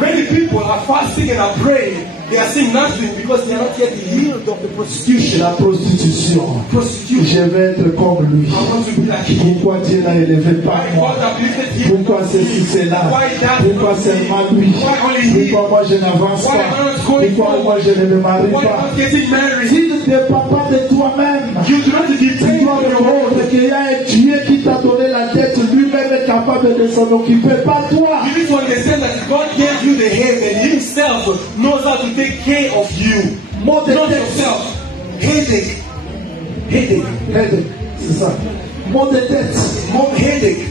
Many people are fasting and are praying. They are saying nothing because they are not yet healed of the prostitution. La prostitution. Prostitution. Je vais être comme lui. I want to be like him. Pourquoi Dieu l'a élevé par Why moi? God uplifted him? Pourquoi ceci, cela? Why that? Pourquoi seulement lui? Why only him? Pourquoi moi je n'avance Why pas? I'm not going Pourquoi moi forward? je ne me marie Why pas? not getting married? Tu ne dépends pas de toi-même. You do not Tu depend dois on your reconnaître own. qu'il y a un Dieu qui t'a donné la tête, lui-même est capable de s'en occuper, pas toi. You need to understand that God gave you the head and himself knows how to take care of you. Mot de Not tête. yourself. Headache. Headache. Headache, c'est ça. Mot de tête. More headache.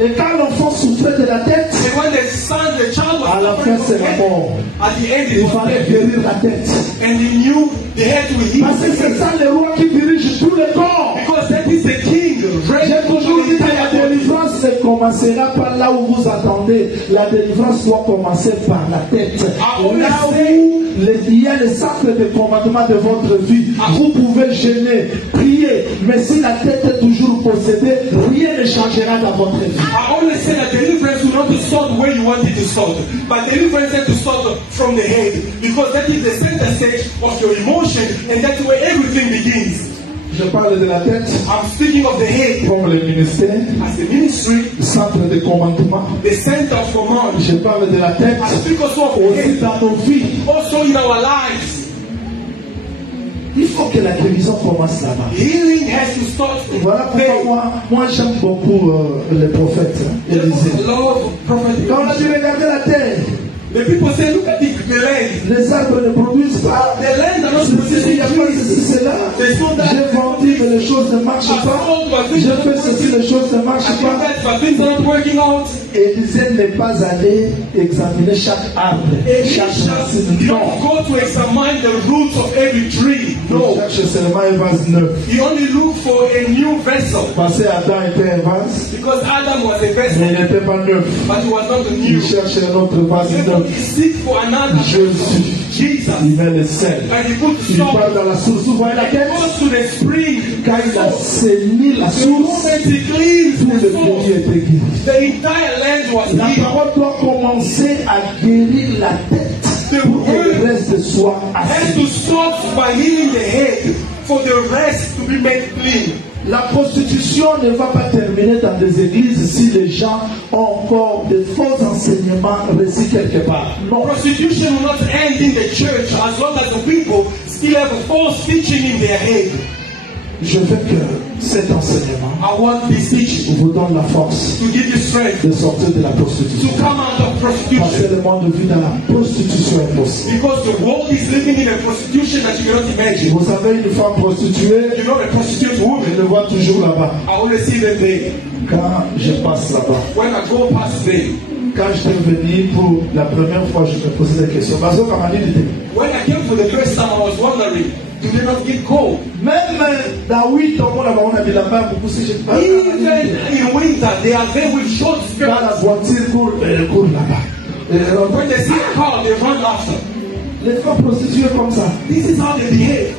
Et quand l'enfant souffrait de la tête, And when the child à la was fin suffering c'est from la head, mort. at the end it Il was fallait death. guérir la tête. And he knew the head will heal. Parce que c'est ça le roi qui dirige tout le corps. Because that is the king. J'ai toujours dit que la délivrance ne commencera pas là où vous attendez. La délivrance doit commencer par la tête. Là où il y a le sacre de commandement de votre vie, vous pouvez gêner, prier, mais si la tête est toujours possédée, rien ne changera dans votre vie. I always say that deliverance will not start where you want it to start, but deliverance has to start from the head, because that is the center stage of your emotion, and that's where everything begins. Je parle de la tête I'm speaking of the head comme le ministère, as the ministry, le centre de commandement. the center of command. Je parle de la tête I speak also of the aussi head, dans nos vies. also in our lives. Il faut que la guérison commence là-bas. Healing has to start Voilà there. pourquoi moi j'aime beaucoup les prophètes. Élisée. Love prophet. Quand on a dû regarder la terre, The people say, look at the land. les arbres ne produisent pas. The land are not Il n'y producing a pas trees. ceci, cela. There's no that. J'ai vendu, mais les choses ne marchent pas. Je fais ceci, les choses ne marchent pas. But things are not working out. Élisée n'est pas allé examiner chaque arbre, chaque racine. You Non. don't go to examine the roots of every tree. Il No. cherche seulement un vase neuf. He only look for a new vessel. Parce que Adam était un vase, Because Adam was a mais vessel, il n'était pas neuf. but he was not the Il new. cherche un autre vase Therefore, neuf. he seek for another Jésus. Jesus. Il met le sel. And he put Il salt. part dans la source. Vous voyez He laquelle? goes to the spring. Quand il a saigné la The source, moment he cleans tout the le source, pays était guéri. the entire land was La healed. parole doit commencer à guérir la tête pour que le reste soit Has assis. to start by healing the head for the rest to be made clean. La prostitution ne va pas terminer dans des églises si les gens ont encore de faux enseignements reçus quelque part. Non. Prostitution will not end in the church as long as the people still have a false teaching in their head. Je veux que cet enseignement I want this teaching vous donne la force to give you strength de sortir de la to prostitution. come out of Parce prostitution. que le monde vit dans la prostitution impossible. Because the world is living in a prostitution that you cannot imagine. Vous savez, une femme prostituée, You know, a prostitute je woman, le vois toujours là-bas. I always see them there. Quand je passe là-bas, When I go past there, quand j'étais venu pour la première fois, je me posais des questions. Parce que comme on dit, when I came for the first time, I was wondering, do they not get cold? même dans 8 ans, on a mis la main beaucoup si je parle. Even in winter, they are there with short Quand skirts. la voiture court, elle court là-bas. When they see a car, they run after. Les femmes prostituées comme ça, This is how they behave.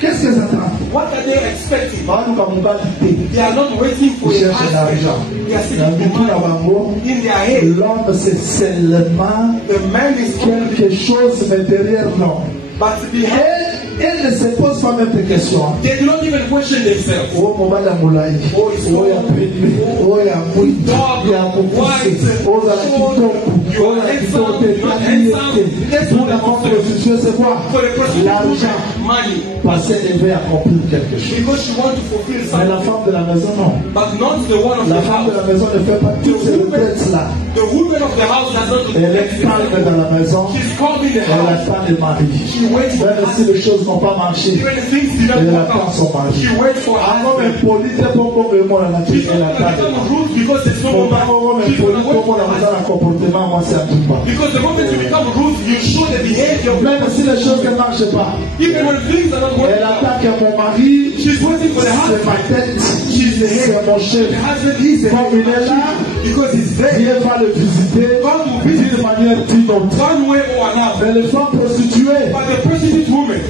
qu'est-ce qu'elles attendent? What are they expecting? Bah, nous, comme on va quitter, They are not waiting for ils a cherchent l'argent. husband. They are Dans le seeking tout for là-bas, money. In their head, l'homme, c'est seulement the man is quelque chose, mais derrière l'homme. but behind, Elle ne se pose pas même de questions. they do not even question themselves. Oh, mobile amulai. Oh, ya peni. Oh, ya mui. Ya mukuse. Oh, za kitoko. You are handsome, not handsome. Pour la femme prostituée, c'est quoi? For the prostitute L'argent. money. Parce qu'elle veut accomplir quelque chose. Because she wants to fulfill Mais something. la femme de la maison, non. But not the one of La the femme de house. la maison ne fait pas toutes ces retraites-là. The woman of the house does not do Elle est calme dans la maison. She's calm in the Elle n'a house. pas de mari. She waits for Même si les choses n'ont pas marché, even the things did not elle work attend out. son mari. She waits for her Avant husband. impolite pour qu'on me la She's elle not attend. going to become rude because there's no Pour pas woman. qu'on She's going to wait impolite for pour her la husband. un comportement, moi c'est un tout pas. Because the moment you become rude, you show the behavior. Même si les choses ne marchent pas, Even when things are not working elle out. attend que mon mari, She's waiting for the c'est husband. ma tête, She's the head. c'est mon chef. The husband is the Comme il est là, because he's there. Dieu va le visiter God will visit d'une manière inaudible. one way or another. Mais les femmes prostituées, But the prostitute woman,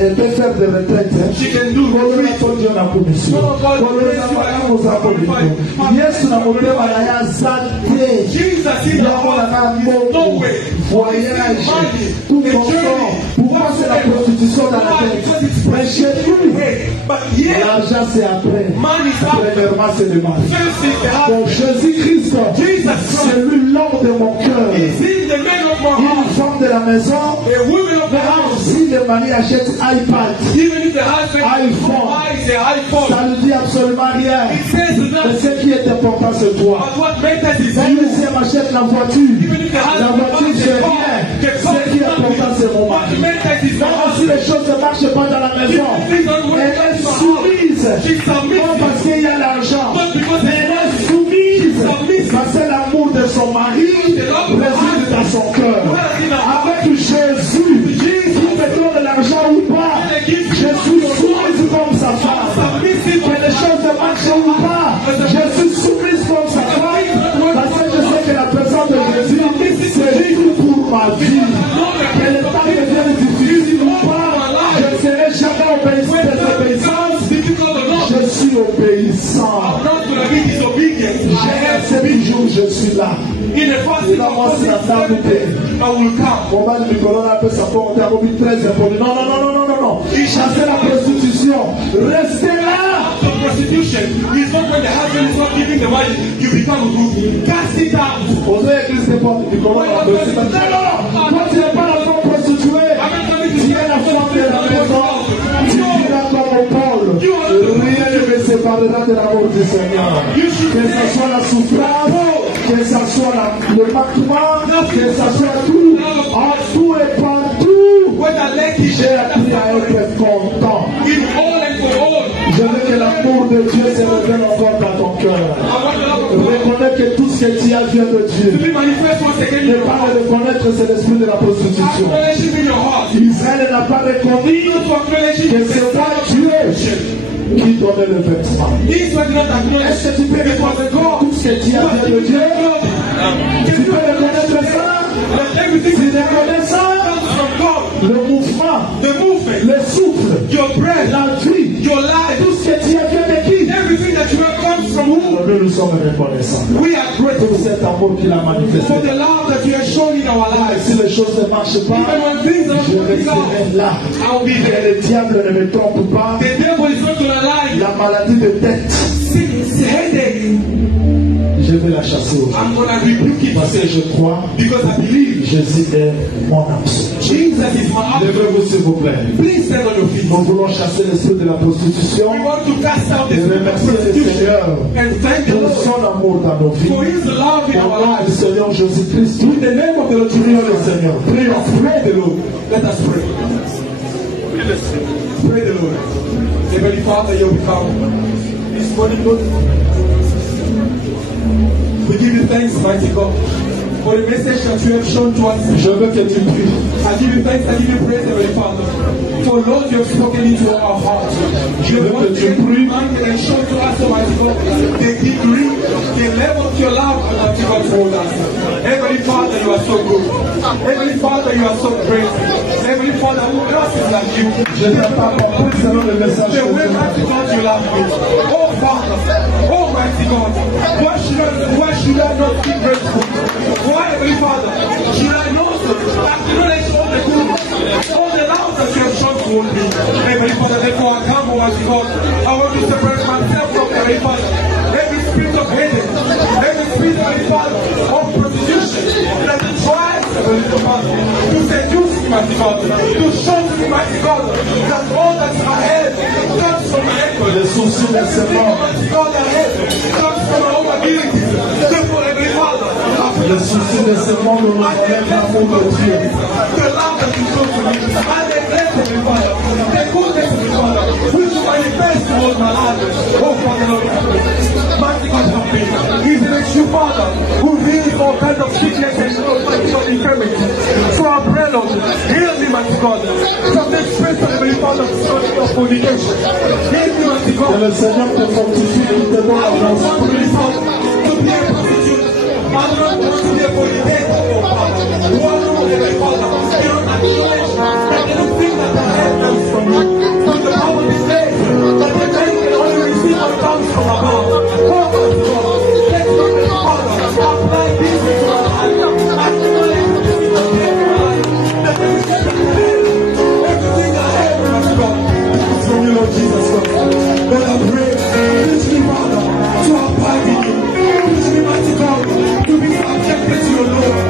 elle peut faire des retraites. she can do Kolona retreat. tondi na commission. Kolona malamu za commission. Yesu na motema na ya zate. Jesus in the Yamo na house. na No moto. way. Voyage. Tout ton temps. Pourquoi c'est la prostitution dans la tête? Mais chez lui, But yeah, l'argent c'est après. man is up. Premièrement c'est le mari. First is the Donc husband. Jésus-Christ, Jesus c'est lui l'homme de mon cœur. He's in the man of my Une heart. femme de la maison. A woman of the house. Si le mari achète iPad, Even if the husband iPhone. buys the iPhone, ça ne dit absolument rien. it says Mais that. ce qui est important, c'est toi. But what matters is Même you. si elle m'achète la voiture, Even if the la husband voiture, buys c'est the car, rien. the car Ce qui est important, c'est mon What mari. matters is the Même si husband. les choses ne marchent pas dans la maison, elle est soumise. Non parce qu'il y a l'argent, mais elle est soumise. Parce que l'amour de son mari réside dans son cœur. Avec Jésus, qui me donne l'argent ou pas, je suis soumise comme sa femme. Que les choses ne marchent ou pas, je suis soumise comme sa femme. Parce que je sais que la personne de Jésus, c'est tout pour ma vie. Que les temps deviennent difficiles ou pas, je ne serai jamais désobéissant. Je suis obéissant. J'ai toujours je suis là. In the fasting Là, moi, of c'est la table de I will come. mon mari Nicolas appelle sa femme, on t'a remis très impoli. Non, non, non, non, non, non, non. Chassez la prostitution. Restez là. After prostitution, it's not when the husband is not giving the money, you become rude. Cast it out. Aux églises de porte Nicolas, on peut se dire, non, toi tu n'es pas la femme prostituée. Tu es la femme de la maison. Tu vivras comme Paul. Rien ne me séparera de l'amour du Seigneur. Que ce soit la souffrance, que ce soit le marquement, que ce soit tout, en tout et partout. When I let you J'ai appris à être content. in all and for all, Je veux que l'amour de Dieu se révèle encore dans ton cœur. I want the love of God Reconnais que tout ce que tu as vient de to Dieu. be manifest once again in Ne your pas heart. le reconnaître, c'est l'esprit de la prostitution. Acknowledge it in your heart. Israël n'a pas reconnu Not to acknowledge it que in c'est moi the Dieu qui donnait le vêtement. This was not acknowledged. Est-ce que tu peux reconnaître tout ce que tu as vient de Dieu? Tu peux reconnaître ça? That everything Tu is reconnais ça? from God. Le mouvement, The movement, le souffle, your breath, la vie, your life, tout ce que tu as vient de qui? everything that you have comes from who? Nous sommes reconnaissants. We are grateful Pour cet amour qu'il a manifesté. for the love that you have shown in our lives. Si les choses ne marchent pas, Even when things are not je working out, resterai là. I'll be Et there. le diable ne me trompe pas. The devil is not gonna lie. La maladie de tête, Headache. je vais la chasser aujourd'hui. I'm gonna rebuke it Parce que je crois, because I believe Jésus est mon absolu. Jesus is my absolute. Levez-vous s'il vous plaît. Please stand on your feet. Nous voulons chasser l'esprit de la prostitution We want to cast out the et spirit of remercier le prostitution Seigneur and thank the pour Lord son amour dans nos vies. for His love in Au our nom du lives. Seigneur Jésus-Christ, In the name of the Lord prions Jesus, le Seigneur. Prions. pray the Lord. Let us pray. Pray the Lord. Heavenly Father, you will come this morning, Lord. We give you thanks, mighty God, for the message that you have shown to us. Je veux que tu pries. I give you thanks, I give you praise, Heavenly Father. For Lord, you have spoken into our hearts. You have once again reminded and shown to us, Almighty God, the degree, the level of your love, Almighty God, toward us. Heavenly Father, you are so good. Heavenly Father, you are so great. Heavenly Father, who else is like you? Je n'ai pas compris selon le message The que way, tu m'as mighty God, you love me. Oh Father, oh mighty God, why should I not be grateful? Why, Heavenly Father, should I not acknowledge all the goodness, all the love that you have shown toward me? Heavenly Father, therefore I come, Almighty God, I want to separate myself from Heavenly Father. Every spirit of hate, every spirit, Heavenly Father, of prostitution, that to seduce me, mighty God, to show to me, mighty God, that all that I have comes from my effort. Les soucis de ce monde. Mighty God, I have comes from my own abilities. Therefore, Heavenly Father, Les soucis de ce monde nous enlèvent l'amour de Dieu. the love that you show to me, and the grace, Heavenly Father, the goodness, Heavenly Father, which you manifest towards my life. Oh, Father, Lord, mighty God, help me. He's an true Father who heals all kinds of sickness and mighty God, infirmity. So I pray, Lord, heal me, mighty God, from the spirit of Heavenly Father of fornication. Heal me, mighty Que God. le Seigneur te fortifie et te donne la grâce. Heavenly Father, to be a prostitute. I do not want to be a fornicator, oh Father. One Lord, Heavenly Father, you don't acknowledge that anything that I have comes from you. From the power of this day, that the man can only receive what comes from above. Oh my God, let me, Father, apply this into my life. Acknowledge everything that I have in my life. That everything that I have, everything I have, my God, is from you, Lord Jesus Christ. But I pray, teach me, Father, to abide in you. Teach me, mighty God, to be subjected to your Lord.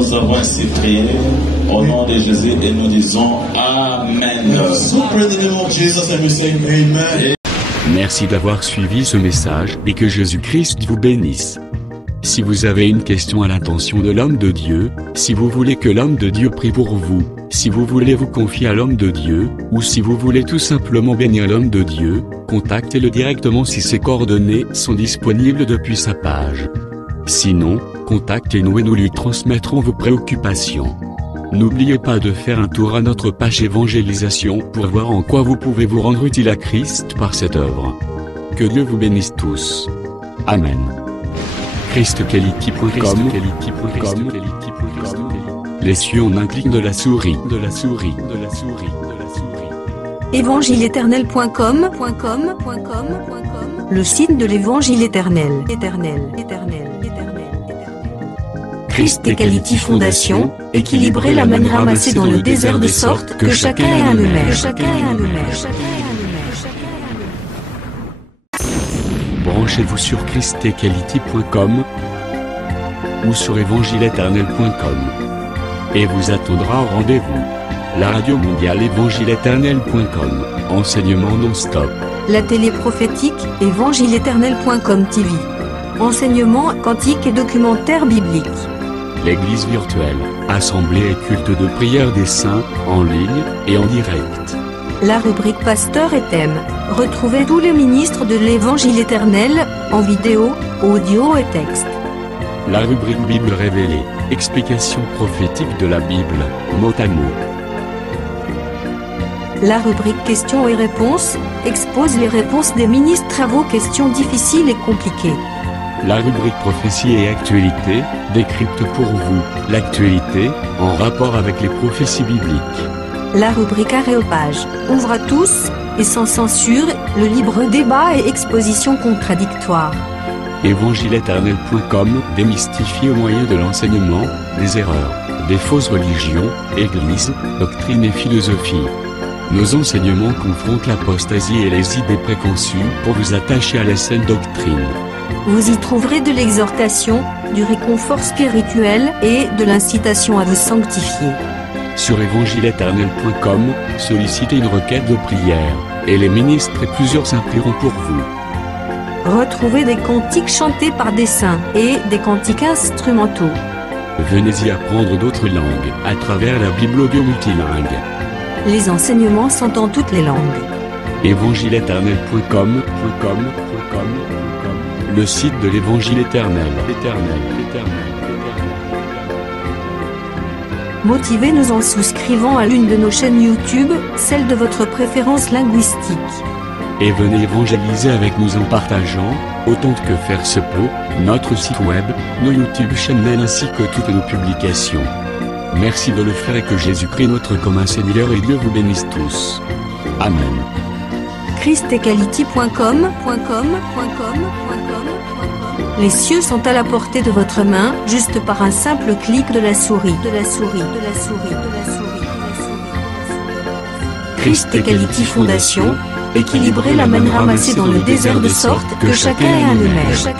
nous avons ainsi prié au nom de Jésus et nous disons Amen. So pray in the name of Jesus and we say Amen. Merci d'avoir suivi ce message et que Jésus-Christ vous bénisse. Si vous avez une question à l'intention de l'homme de Dieu, si vous voulez que l'homme de Dieu prie pour vous, si vous voulez vous confier à l'homme de Dieu, ou si vous voulez tout simplement bénir l'homme de Dieu, contactez-le directement si ses coordonnées sont disponibles depuis sa page. Sinon, contactez-nous et nous lui transmettrons vos préoccupations. N'oubliez pas de faire un tour à notre page évangélisation pour voir en quoi vous pouvez vous rendre utile à Christ par cette œuvre. Que Dieu vous bénisse tous. Amen. ChristQuality.com. Les cieux en un clic de la souris. Évangile-éternel.com. Le site de l'Évangile éternel. Christ Equality Fondation, équilibrer la manne ramassée dans le désert de sorte que chacun ait un maire. Branchez-vous sur ChristEquality.com ou sur évangile-éternel.com et vous attendra au rendez-vous. La radio mondiale évangile-éternel.com, enseignement non-stop. La télé prophétique, évangile-éternel.com TV. Enseignement quantique et documentaire biblique. L'église virtuelle, assemblée et culte de prière des saints, en ligne et en direct. La rubrique Pasteur et thème. Retrouvez tous les ministres de l'Évangile éternel, en vidéo, audio et texte. La rubrique Bible révélée, explication prophétique de la Bible, mot à mot. La rubrique questions et réponses, expose les réponses des ministres à vos questions difficiles et compliquées. La rubrique prophétie et actualité, décrypte pour vous, l'actualité, en rapport avec les prophéties bibliques. La rubrique Aréopage, ouvre à tous, et sans censure, le libre débat et exposition contradictoire. Évangile-éternel.com, démystifié au moyen de l'enseignement, des erreurs, des fausses religions, églises, doctrines et philosophie. Nos enseignements confrontent l'apostasie et les idées préconçues pour vous attacher à la saine doctrine. Vous y trouverez de l'exhortation, du réconfort spirituel et de l'incitation à vous sanctifier. Sur évangile-éternel.com, sollicitez une requête de prière, et les ministres et plusieurs implieront pour vous. Retrouvez des cantiques chantés par des saints et des cantiques instrumentaux. Venez y apprendre d'autres langues à travers la Bible audio multilingue. Les enseignements sont en toutes les langues. évangile-éternel.com, le site de l'Évangile éternel. Motivez-nous en souscrivant à l'une de nos chaînes YouTube, celle de votre préférence linguistique. Et venez évangéliser avec nous en partageant, autant que faire se peut, notre site web, nos YouTube channels ainsi que toutes nos publications. Merci de le faire et que Jésus-Christ notre commun Seigneur et Dieu vous bénisse tous. Amen. ChristEquality.com. Les cieux sont à la portée de votre main, juste par un simple clic de la souris. Christ Equality Fondation, équilibrer la manne ramassée dans le désert de sorte que chacun ait un maire.